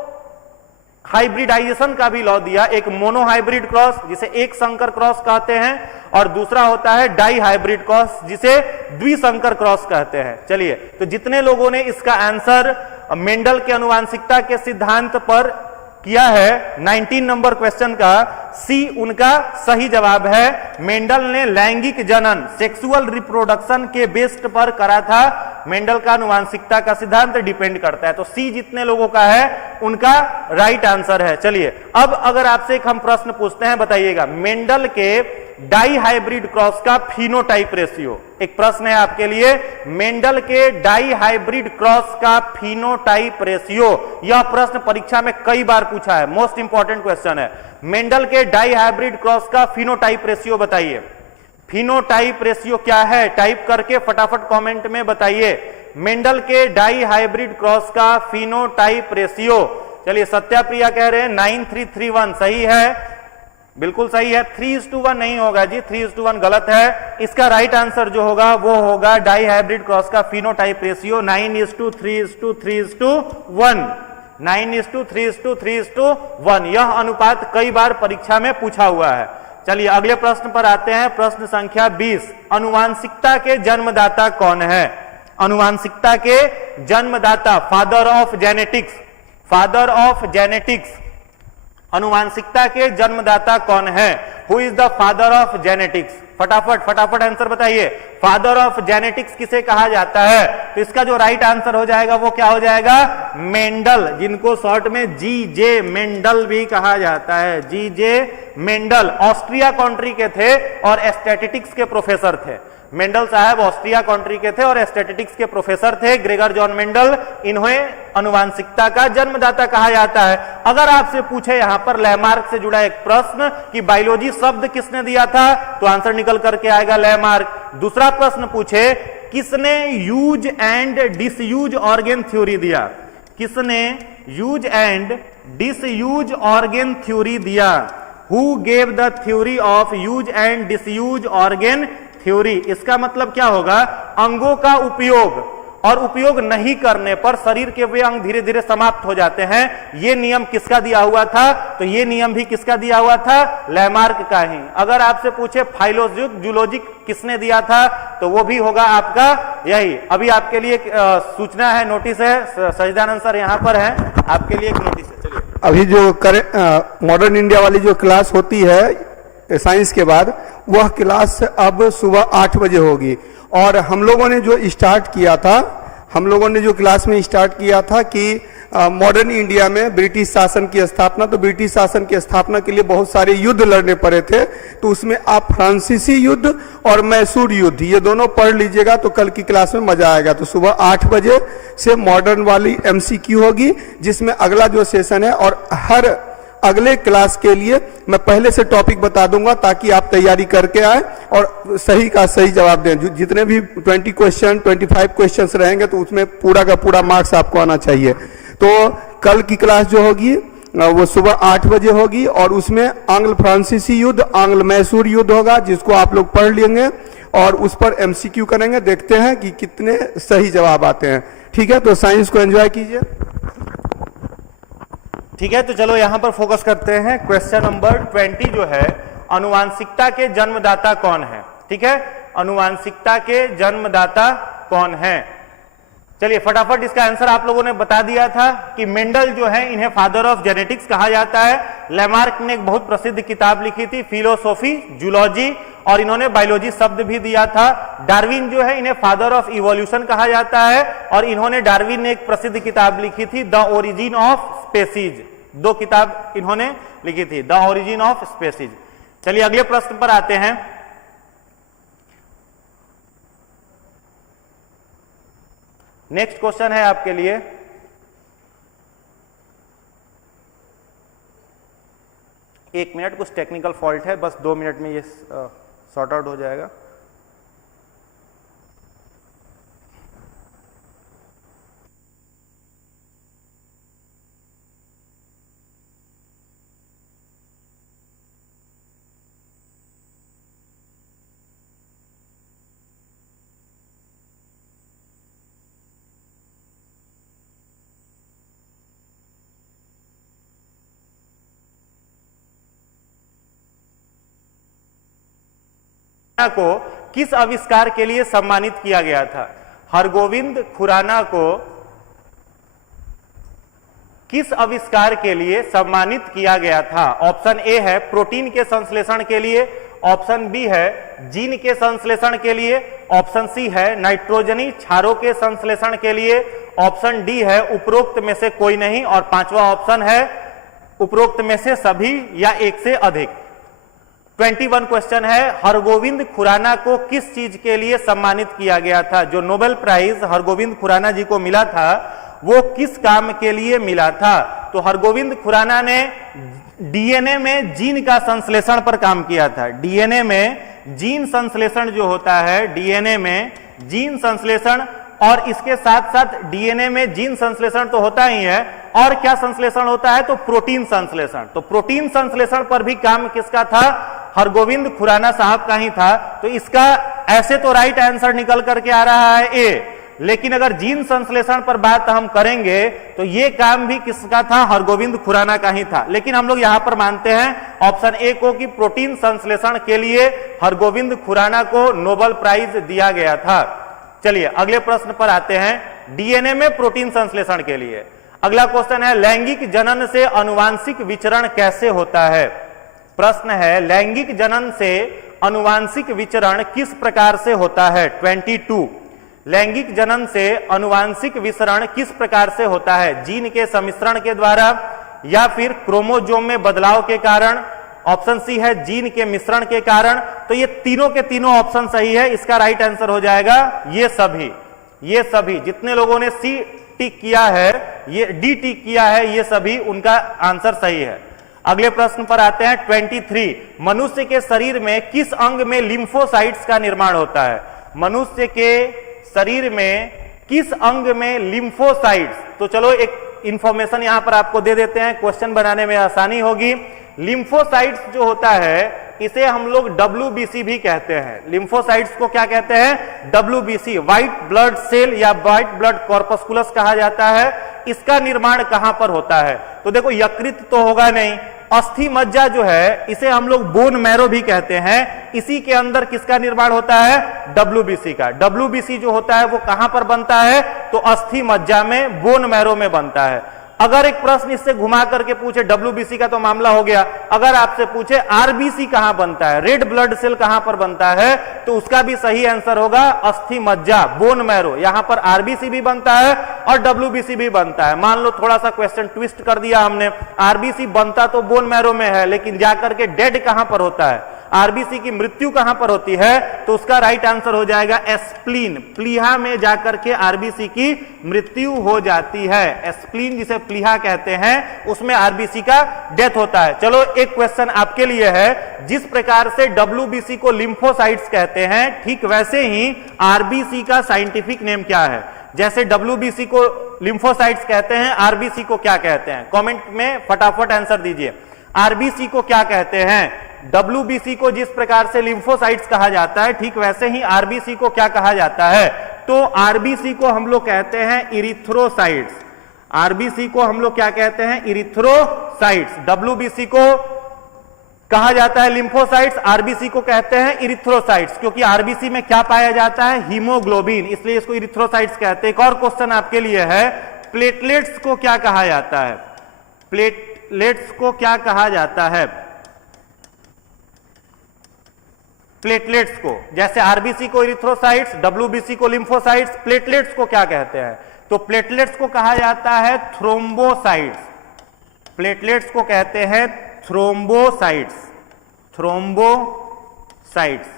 हाइब्रिडाइजेशन का भी लॉ दिया, एक मोनो हाइब्रिड क्रॉस जिसे एक संकर क्रॉस कहते हैं, और दूसरा होता है डाई हाइब्रिड क्रॉस जिसे द्विसंकर क्रॉस कहते हैं। चलिए, तो जितने लोगों ने इसका आंसर मेंडल के अनुवांशिकता के सिद्धांत पर किया है 19 नंबर क्वेश्चन का, सी उनका सही जवाब है। मेंडल ने लैंगिक जनन, सेक्सुअल रिप्रोडक्शन के बेस्ड पर करा था। मेंडल का अनुवांशिकता का सिद्धांत डिपेंड करता है, तो सी जितने लोगों का है उनका राइट आंसर है। चलिए, अब अगर आपसे एक हम प्रश्न पूछते हैं, बताइएगा मेंडल के डाई हाइब्रिड क्रॉस का फिनोटाइप रेशियो। एक प्रश्न है आपके लिए, मेंडल के डाई हाइब्रिड क्रॉस का फिनोटाइप रेशियो। यह प्रश्न परीक्षा में कई बार पूछा है, मोस्ट इंपॉर्टेंट क्वेश्चन है। मेंडल के डाई हाइब्रिड क्रॉस का फिनोटाइप रेशियो बताइए। फिनोटाइप रेशियो क्या है? टाइप करके फटाफट कमेंट में बताइए। मेंडल के डाई हाइब्रिड क्रॉस का फिनोटाइप रेशियो। चलिए, सत्या प्रिया कह रहे हैं 9331 सही है, बिल्कुल सही है। 3:1 नहीं होगा जी, 3:1 गलत है। इसका राइट आंसर जो होगा वो होगा डाई हाइब्रिड क्रॉस का फिनोटाइप रेशियो 9:3:3:1, 9:3:3:1। यह अनुपात कई बार परीक्षा में पूछा हुआ है। चलिए अगले प्रश्न पर आते हैं, प्रश्न संख्या 20। अनुवांशिकता के जन्मदाता कौन है? अनुवांशिकता के जन्मदाता, father of genetics, father of genetics, अनुवांशिकता के जन्मदाता कौन है? Who is the father of genetics? फटाफट फटाफट आंसर बताइए। फादर ऑफ जेनेटिक्स किसे कहा जाता है? तो इसका जो राइट आंसर हो जाएगा वो क्या हो जाएगा? मेंडल, जिनको शॉर्ट में जी.जे. मेंडल भी कहा जाता है। जी.जे. मेंडल ऑस्ट्रिया कंट्री के थे और स्टैटिस्टिक्स के प्रोफेसर थे। मेंडल साहब ऑस्ट्रिया कंट्री के थे और स्टैटिस्टिक्स के प्रोफेसर थे, ग्रेगर जॉन मेंडल। इन्हें अनुवांशिकता का जन्मदाता कहा जाता है। अगर आपसे पूछे यहां पर लैमार्क से जुड़ा एक प्रश्न कि बायोलॉजी शब्द किसने दिया था, तो आंसर निकल करके आएगा लैमार्क। दूसरा प्रश्न पूछे किसने use and disuse organ theory दिया? किसने use and disuse organ theory दिया? Who gave the theory of use and disuse organ theory? इसका मतलब क्या होगा? अंगों का उपयोग और उपयोग नहीं करने पर शरीर के वे अंग धीरे धीरे समाप्त हो जाते हैं। ये नियम किसका दिया हुआ था? तो ये नियम भी किसका दिया हुआ था? लैमार्क का ही। अगर आपसे पूछे फाइलोजूलॉजिक किसने दिया था, तो वो भी होगा आपका यही। अभी आपके लिए सूचना है, नोटिस है, सजदानंद सर यहाँ पर है, आपके लिए एक नोटिस है। चलिए, अभी जो मॉडर्न इंडिया वाली जो क्लास होती है साइंस के बाद, वह क्लास अब सुबह 8 बजे होगी। और हम लोगों ने जो स्टार्ट किया था, हम लोगों ने जो क्लास में स्टार्ट किया था कि मॉडर्न इंडिया में ब्रिटिश शासन की स्थापना, तो ब्रिटिश शासन की स्थापना के लिए बहुत सारे युद्ध लड़ने पड़े थे। तो उसमें आप फ्रांसीसी युद्ध और मैसूर युद्ध ये दोनों पढ़ लीजिएगा, तो कल की क्लास में मजा आएगा। तो सुबह 8 बजे से मॉडर्न वाली MCQ होगी, जिसमें अगला जो सेशन है, और हर अगले क्लास के लिए मैं पहले से टॉपिक बता दूंगा ताकि आप तैयारी करके आए और सही का सही जवाब दें। जितने भी 20 क्वेश्चन 25 क्वेश्चंस रहेंगे तो उसमें पूरा का पूरा मार्क्स आपको आना चाहिए। तो कल की क्लास जो होगी वो सुबह 8 बजे होगी और उसमें आंग्ल फ्रांसीसी युद्ध, आंग्ल मैसूर युद्ध होगा, जिसको आप लोग पढ़ लेंगे। और उस पर एमसीक्यू करेंगे, देखते हैं कि कितने सही जवाब आते हैं। ठीक है, तो साइंस को एंजॉय कीजिए। ठीक है, तो चलो यहां पर फोकस करते हैं। क्वेश्चन नंबर 20 जो है, अनुवांशिकता के जन्मदाता कौन है? ठीक है, अनुवांशिकता के जन्मदाता कौन है? चलिए फटाफट इसका आंसर आप लोगों ने बता दिया था कि मेंडल जो है इन्हें फादर ऑफ जेनेटिक्स कहा जाता है। लैमार्क ने एक बहुत प्रसिद्ध किताब लिखी थी फिलोसॉफी जूलॉजी, और इन्होंने बायोलॉजी शब्द भी दिया था। डार्विन जो है इन्हें फादर ऑफ इवोल्यूशन कहा जाता है, और इन्होंने डार्विन ने एक प्रसिद्ध किताब लिखी थी द ओरिजिन ऑफ स्पेसीज। 2 किताब इन्होंने लिखी थी, द ओरिजिन ऑफ स्पेसीज। चलिए अगले प्रश्न पर आते हैं। नेक्स्ट क्वेश्चन है आपके लिए, एक मिनट, कुछ टेक्निकल फॉल्ट है, बस 2 मिनट में ये सॉर्ट आउट हो जाएगा। को किस आविष्कार के लिए सम्मानित किया गया था? हरगोविंद खुराना को किस आविष्कार के लिए सम्मानित किया गया था? ऑप्शन ए है प्रोटीन के संश्लेषण के लिए, ऑप्शन बी है जीन के संश्लेषण के लिए, ऑप्शन सी है नाइट्रोजनी क्षारों के संश्लेषण के लिए, ऑप्शन डी है उपरोक्त में से कोई नहीं, और 5वां ऑप्शन है उपरोक्त में से सभी या एक से अधिक। 21 क्वेश्चन है, हरगोविंद खुराना को किस चीज के लिए सम्मानित किया गया था? जो नोबेल प्राइज हरगोविंद खुराना जी को मिला था वो किस काम के लिए मिला था? तो हरगोविंद खुराना ने डीएनए में जीन का संश्लेषण पर काम किया था। डीएनए में जीन संश्लेषण जो होता है, डीएनए में जीन संश्लेषण, और इसके साथ साथ डीएनए में जीन संश्लेषण तो होता ही है, और क्या संश्लेषण होता है? तो प्रोटीन संश्लेषण। तो प्रोटीन संश्लेषण पर भी काम किसका था? हरगोविंद खुराना साहब का ही था। तो इसका ऐसे तो राइट आंसर निकल करके आ रहा है ए, लेकिन अगर जीन संश्लेषण पर बात हम करेंगे तो ये काम भी किसका था? हरगोविंद खुराना का ही था। लेकिन हम लोग यहां पर मानते हैं ऑप्शन ए को कि प्रोटीन संश्लेषण के लिए हरगोविंद खुराना को नोबेल प्राइज दिया गया था। चलिए अगले प्रश्न पर आते हैं, डीएनए में प्रोटीन संश्लेषण के लिए। अगला क्वेश्चन है, लैंगिक जनन से आनुवांशिक विचरण कैसे होता है? प्रश्न है, लैंगिक जनन से आनुवांशिक विचरण किस प्रकार से होता है? 22, लैंगिक जनन से आनुवांशिक विचरण किस प्रकार से होता है? जीन के सम्मिश्रण के द्वारा, या फिर क्रोमोजोम में बदलाव के कारण, ऑप्शन सी है जीन के मिश्रण के कारण। तो ये तीनों के तीनों ऑप्शन सही है, इसका राइट आंसर हो जाएगा ये सभी। ये सभी जितने लोगों ने सी टिक किया है, ये डी टिक किया है, ये सभी उनका आंसर सही है। अगले प्रश्न पर आते हैं 23, मनुष्य के शरीर में किस अंग में लिम्फोसाइट्स का निर्माण होता है? मनुष्य के शरीर में किस अंग में लिम्फोसाइट्स? तो चलो एक इंफॉर्मेशन यहां पर आपको दे देते हैं, क्वेश्चन बनाने में आसानी होगी। लिम्फोसाइट्स जो होता है इसे हम लोग WBC भी कहते हैं। लिम्फोसाइट्स को क्या कहते हैं? WBC, व्हाइट ब्लड सेल या व्हाइट ब्लड कॉर्पस्कुलस कहा जाता है। इसका निर्माण कहां पर होता है? तो देखो यकृत तो होगा नहीं, अस्थि मज्जा जो है इसे हम लोग बोन मैरो भी कहते हैं। इसी के अंदर किसका निर्माण होता है? WBC का। WBC जो होता है वो कहां पर बनता है? तो अस्थि मज्जा में, बोन मैरो में बनता है। अगर एक प्रश्न इससे घुमा करके पूछे, WBC का तो मामला हो गया, अगर आपसे पूछे RBC कहां बनता है, रेड ब्लड सेल कहां पर बनता है, तो उसका भी सही आंसर होगा अस्थि मज्जा, बोन मैरो। यहां पर RBC भी बनता है और WBC भी बनता है। मान लो थोड़ा सा क्वेश्चन ट्विस्ट कर दिया हमने, RBC बनता तो बोन मैरो में है, लेकिन जाकर के डेड कहां पर होता है? RBC की मृत्यु कहां पर होती है? तो उसका राइट आंसर हो जाएगा स्प्लीन। प्लीहा में जाकर के RBC की मृत्यु हो जाती है। स्प्लीन जिसे प्लीहा कहते हैं, उसमें RBC का डेथ होता है। चलो एक क्वेश्चन आपके लिए है, जिस प्रकार से WBC को लिम्फोसाइट्स कहते हैं, ठीक वैसे ही RBC का साइंटिफिक नेम क्या है? जैसे WBC को लिम्फोसाइट्स कहते हैं, RBC को क्या कहते हैं? कमेंट में फटाफट आंसर दीजिए। RBC को क्या कहते हैं? WBC को जिस प्रकार से लिम्फोसाइट्स कहा जाता है, ठीक वैसे ही RBC को क्या कहा जाता है? तो RBC को हम लोग कहते हैं इरिथ्रोसाइट्स। RBC को हम लोग क्या कहते हैं? इरिथ्रोसाइट्स। WBC को कहा जाता है लिम्फोसाइट्स, RBC को कहते हैं इरिथ्रोसाइट्स, क्योंकि RBC में क्या पाया जाता है? हीमोग्लोबिन, इसलिए इसको इरिथ्रोसाइट्स कहते हैं। एक और क्वेश्चन आपके लिए है, प्लेटलेट्स को क्या कहा जाता है? प्लेटलेट्स को क्या कहा जाता है? प्लेटलेट्स को, जैसे RBC को इरिथ्रोसाइट्स, WBC को लिम्फोसाइट्स, प्लेटलेट्स को क्या कहते हैं? तो प्लेटलेट्स को कहा जाता है थ्रोम्बोसाइट्स। प्लेटलेट्स को कहते हैं थ्रोम्बोसाइट्स, थ्रोम्बोसाइट्स।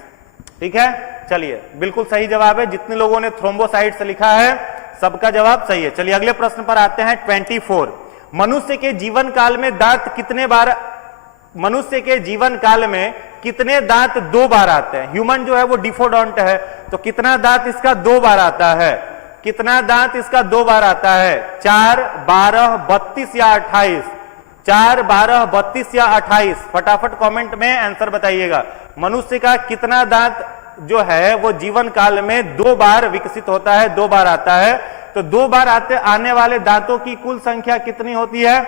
ठीक है, चलिए बिल्कुल सही जवाब है। जितने लोगों ने थ्रोम्बोसाइट्स लिखा है सबका जवाब सही है। चलिए अगले प्रश्न पर आते हैं। 24, मनुष्य के जीवन काल में दांत कितने बार, मनुष्य के जीवन काल में कितने दांत 2 बार आते हैं? ह्यूमन जो है वो डिफोडोंट है, तो कितना दांत इसका 2 बार आता है? कितना दांत इसका 2 बार आता है? 4, 12, 32 या 28? 4, 12, 32 या 28? फटाफट कमेंट में आंसर बताइएगा। मनुष्य का कितना दांत जो है वो जीवन काल में 2 बार विकसित होता है, 2 बार आता है? तो 2 बार आने वाले दांतों की कुल संख्या कितनी होती है?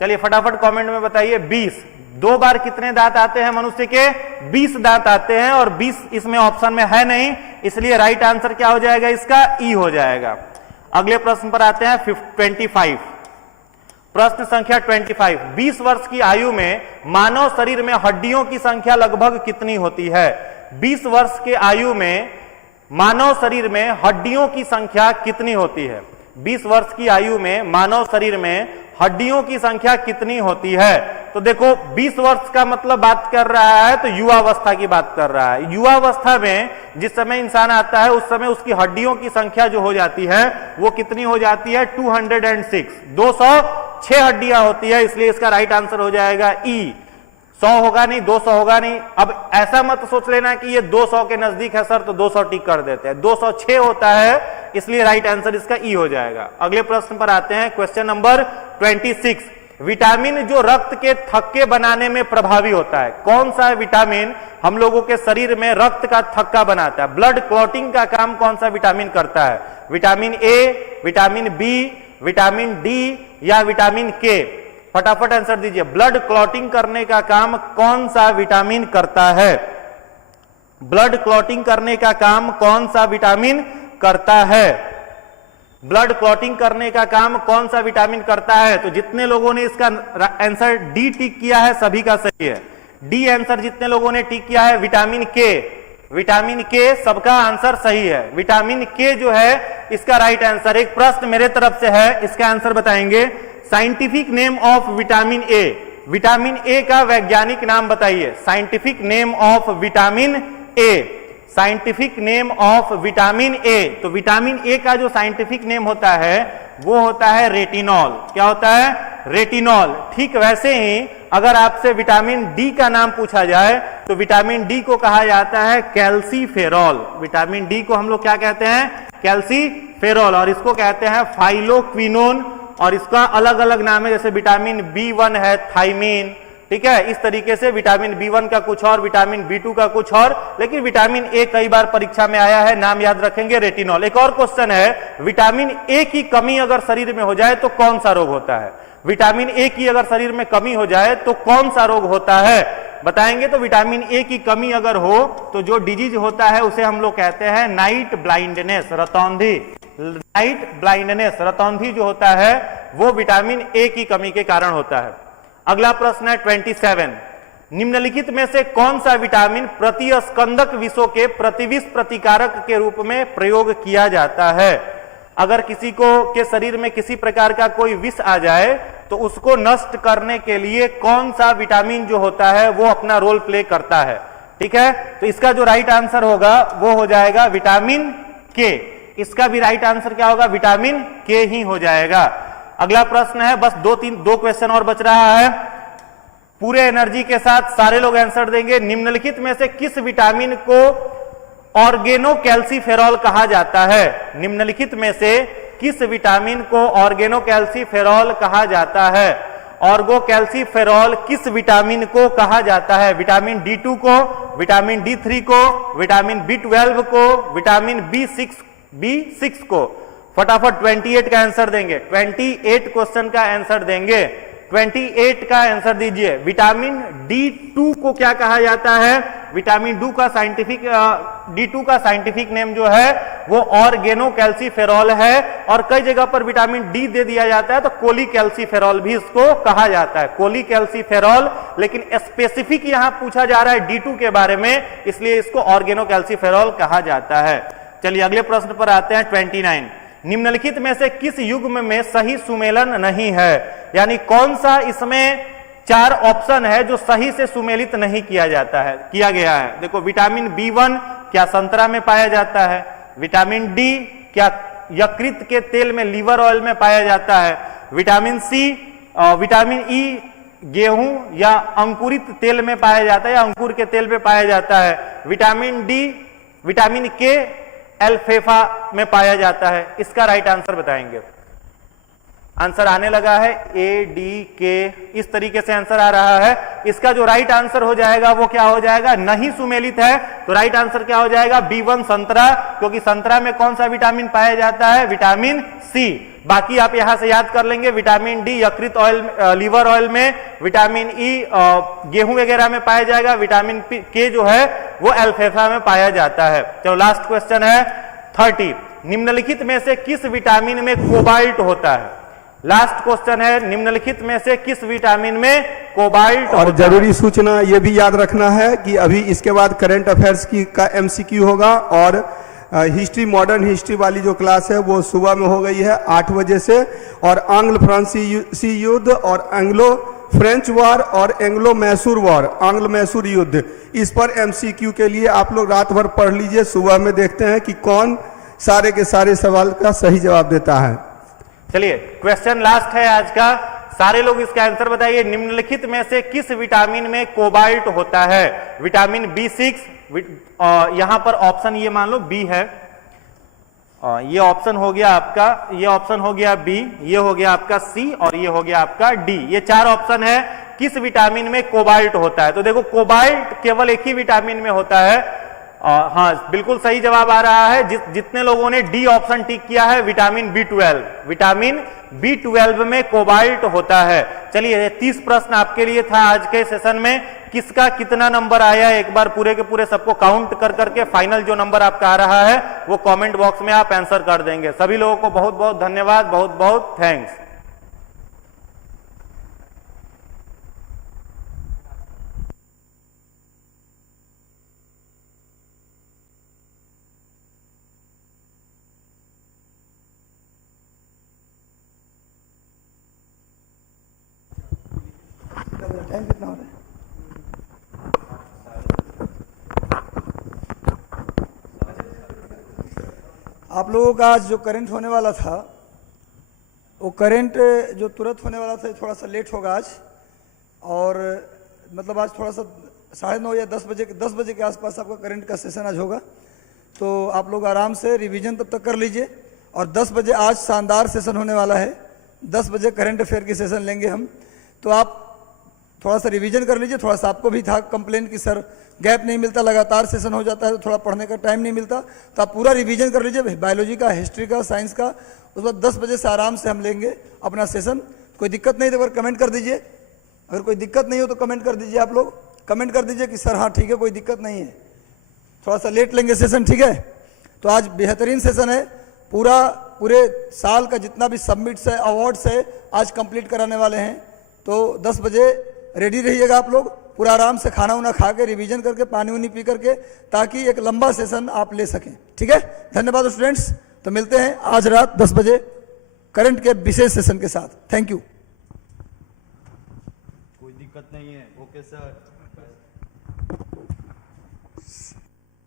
चलिए फटाफट कमेंट में बताइए। 20। 2 बार कितने दांत आते हैं मनुष्य के? 20 दांत आते हैं, और 20 इसमें ऑप्शन में है नहीं, इसलिए राइट आंसर क्या हो जाएगा इसका? ई हो जाएगा। अगले प्रश्न पर आते हैं। 25, प्रश्न संख्या 25, 20 वर्ष की आयु में मानव शरीर में हड्डियों की संख्या लगभग कितनी होती है? 20 वर्ष के आयु में मानव शरीर में हड्डियों की संख्या कितनी होती है? 20 वर्ष की आयु में मानव शरीर में हड्डियों की संख्या कितनी होती है? तो देखो 20 वर्ष का मतलब बात कर रहा है तो युवावस्था की बात कर रहा है। युवावस्था में जिस समय इंसान आता है उस समय उसकी हड्डियों की संख्या जो हो जाती है वो कितनी हो जाती है? 206, 206 हड्डियां होती है, इसलिए इसका राइट आंसर हो जाएगा ई। 100 होगा नहीं, 200 होगा नहीं। अब ऐसा मत सोच लेना कि ये 200 के नजदीक है सर तो 200 टिक कर देते हैं। 206 होता है, इसलिए राइट आंसर इसका ई हो जाएगा। अगले प्रश्न पर आते हैं। क्वेश्चन नंबर 26, विटामिन जो रक्त के थक्के बनाने में प्रभावी होता है, कौन सा विटामिन हम लोगों के शरीर में रक्त का थक्का बनाता है? ब्लड क्लॉटिंग का काम कौन सा विटामिन करता है? Vitamin A, vitamin B, vitamin D या विटामिन के? फटाफट आंसर दीजिए। ब्लड क्लॉटिंग करने का काम कौन सा विटामिन करता है? ब्लड क्लॉटिंग करने का काम कौन सा विटामिन करता है? ब्लड क्लॉटिंग करने का काम कौन सा विटामिन करता है? तो जितने लोगों ने इसका आंसर डी टिक किया है सभी का सही है। डी आंसर जितने लोगों ने टिक किया है, विटामिन के, विटामिन के सबका आंसर सही है। विटामिन के जो है इसका राइट आंसर। एक प्रश्न मेरे तरफ से है, इसका आंसर बताएंगे। Scientific name of vitamin A, vitamin A का वैज्ञानिक नाम बताइए। Scientific name of vitamin A, scientific name of vitamin A. तो विटामिन ए का जो साइंटिफिक नेम होता है वो होता है रेटिनॉल। क्या होता है? रेटिनॉल। ठीक वैसे ही अगर आपसे विटामिन डी का नाम पूछा जाए तो विटामिन डी को कहा जाता है कैल्सीफेरॉल। विटामिन डी को हम लोग क्या कहते हैं? कैल्सीफेरॉल। और इसको कहते हैं फाइलोक्विनोन, और इसका अलग अलग नाम है, जैसे विटामिन बी1 है थाइमीन। ठीक है, इस तरीके से विटामिन बी1 का कुछ और, विटामिन बी2 का कुछ और, लेकिन विटामिन ए कई बार परीक्षा में आया है, नाम याद रखेंगे रेटिनॉल। एक और क्वेश्चन है, विटामिन ए की कमी अगर शरीर में हो जाए तो कौन सा रोग होता है? विटामिन ए की अगर शरीर में कमी हो जाए तो कौन सा रोग होता है? बताएंगे। तो विटामिन ए की कमी अगर हो तो जो डिजीज होता है उसे हम लोग कहते हैं नाइट ब्लाइंडनेस, रतौंधी। नाइट ब्लाइंडनेस, रतौंधी जो होता है वो विटामिन ए की कमी के कारण होता है। अगला प्रश्न है 27, निम्नलिखित में से कौन सा विटामिन प्रतिस्कंदक विषों के प्रतिविष प्रतिकारक के रूप में प्रयोग किया जाता है? अगर किसी को के शरीर में किसी प्रकार का कोई विष आ जाए तो उसको नष्ट करने के लिए कौन सा विटामिन जो होता है वो अपना रोल प्ले करता है? ठीक है, तो इसका जो राइट आंसर होगा वो हो जाएगा विटामिन के। इसका भी राइट आंसर क्या होगा? विटामिन के ही हो जाएगा। अगला प्रश्न है, बस दो क्वेश्चन और बच रहा है। पूरे एनर्जी के साथ सारे लोग आंसर देंगे। निम्नलिखित में से किस विटामिन को ऑर्गेनोकैल्सीफेरॉल कहा जाता है? निम्नलिखित में से किस विटामिन को ऑर्गेनोकैल्सीफेरॉल कहा जाता है? ऑर्गो कैल्सीफेरॉल किस विटामिन को कहा जाता है? विटामिन D2 को, विटामिन D3 को, विटामिन B12 को, विटामिन B6 को। फटाफट 28 का आंसर देंगे, 28 क्वेश्चन का आंसर देंगे, 28 का आंसर दीजिए। विटामिन D2 को क्या कहा जाता है? विटामिन D2 का साइंटिफिक नेम जो है वो ऑर्गेनो कैल्सीफेरॉल है, और कई जगह पर विटामिन डी दे दिया जाता है तो कोली कैल्सीफेरॉल भी इसको कहा जाता है, कोली कैल्सीफेरॉल। लेकिन स्पेसिफिक यहां पूछा जा रहा है D2 के बारे में, इसलिए इसको ऑर्गेनो कैल्सीफेरॉल कहा जाता है। चलिए अगले प्रश्न पर आते हैं। 29, निम्नलिखित में से किस युग्म में सही सुमेलन नहीं है? यानी कौन सा इसमें 4 ऑप्शन है जो सही से सुमेलित नहीं किया गया है? देखो, विटामिन B1 क्या संतरा में पाया जाता है? विटामिन D क्या यकृत के तेल में, लीवर ऑयल में पाया जाता है? विटामिन C, विटामिन E गेहूं या अंकुरित तेल में पाया जाता है या अंकुर के तेल में पाया जाता है? विटामिन D, विटामिन K अल्फेफा में पाया जाता है। इसका राइट आंसर बताएंगे। आंसर आने लगा है ADK, इस तरीके से आंसर आ रहा है। इसका जो राइट आंसर हो जाएगा वो क्या हो जाएगा? नहीं सुमेलित है, तो राइट आंसर क्या हो जाएगा? B1 संतरा, क्योंकि संतरा में कौन सा विटामिन पाया जाता है? Vitamin C। बाकी आप यहां से याद कर लेंगे, विटामिन D यकृत ऑयल, लीवर ऑयल में, विटामिन E गेहूं वगैरह में पाया जाएगा, विटामिन K जो है वो अल्फेफा में पाया जाता है। चलो लास्ट क्वेश्चन है 30, निम्नलिखित में से किस विटामिन में कोबाल्ट होता है? लास्ट क्वेश्चन है, निम्नलिखित में से किस विटामिन में कोबाल्ट? और जरूरी सूचना ये भी याद रखना है कि अभी इसके बाद करंट अफेयर्स का MCQ होगा, और हिस्ट्री, मॉडर्न हिस्ट्री वाली जो क्लास है वो सुबह में हो गई है 8 बजे से, और आंग्ल फ्रांसीसी युद्ध और एंग्लो फ्रेंच वॉर और एंग्लो मैसूर वॉर, आंग्ल मैसूर युद्ध, इस पर MCQ के लिए आप लोग रात भर पढ़ लीजिए। सुबह में देखते हैं कि कौन सारे के सारे सवाल का सही जवाब देता है। चलिए क्वेश्चन लास्ट है आज का, सारे लोग इसका आंसर बताइए। निम्नलिखित में से किस विटामिन में कोबाल्ट होता है? विटामिन B6, यहां पर ऑप्शन ये मान लो B है, ये ऑप्शन हो गया आपका, ये ऑप्शन हो गया B, ये हो गया आपका C और ये हो गया आपका D। ये 4 ऑप्शन है किस विटामिन में कोबाल्ट होता है। तो देखो, कोबाल्ट केवल एक ही विटामिन में होता है। हाँ, बिल्कुल सही जवाब आ रहा है। जितने लोगों ने डी ऑप्शन टिक किया है, विटामिन B12, विटामिन B12 में कोबाल्ट होता है। चलिए 30 प्रश्न आपके लिए था आज के सेशन में। किसका कितना नंबर आया, एक बार पूरे के पूरे सबको काउंट कर करके फाइनल जो नंबर आपका आ रहा है वो कमेंट बॉक्स में आप आंसर कर देंगे। सभी लोगों को बहुत बहुत धन्यवाद, बहुत बहुत थैंक्स। टाइम कितना हो रहा है? आप लोगों का आज जो करंट होने वाला था, वो करंट जो तुरंत होने वाला था थोड़ा सा लेट होगा आज, और मतलब आज थोड़ा सा 9:30 या 10 बजे के आसपास आपका करंट का सेशन आज होगा। तो आप लोग आराम से रिवीजन तब तक कर लीजिए, और 10 बजे आज शानदार सेशन होने वाला है। 10 बजे करंट अफेयर की सेशन लेंगे हम, तो आप थोड़ा सा रिवीजन कर लीजिए। थोड़ा सा आपको भी था कंप्लेन कि सर गैप नहीं मिलता, लगातार सेशन हो जाता है तो थोड़ा पढ़ने का टाइम नहीं मिलता, तो आप पूरा रिवीजन कर लीजिए, बायोलॉजी का, हिस्ट्री का, साइंस का। उसके बाद 10 बजे से आराम से हम लेंगे अपना सेशन। कोई दिक्कत नहीं तो अगर कमेंट कर दीजिए, अगर कोई दिक्कत नहीं हो तो कमेंट कर दीजिए। आप लोग कमेंट कर दीजिए कि सर हाँ ठीक है, कोई दिक्कत नहीं है, थोड़ा सा लेट लेंगे सेशन, ठीक है। तो आज बेहतरीन सेशन है, पूरे साल का जितना भी सबमिट्स है, अवार्ड्स है, आज कंप्लीट कराने वाले हैं। तो 10 बजे रेडी रहिएगा आप लोग, पूरा आराम से खाना वाना खा के, रिवीजन करके, पानी वानी पी करके, ताकि एक लंबा सेशन आप ले सकें, ठीक है। धन्यवाद स्टूडेंट्स, तो मिलते हैं आज रात 10 बजे करंट के विशेष सेशन के साथ। Thank you. कोई दिक्कत नहीं है, ओके सर।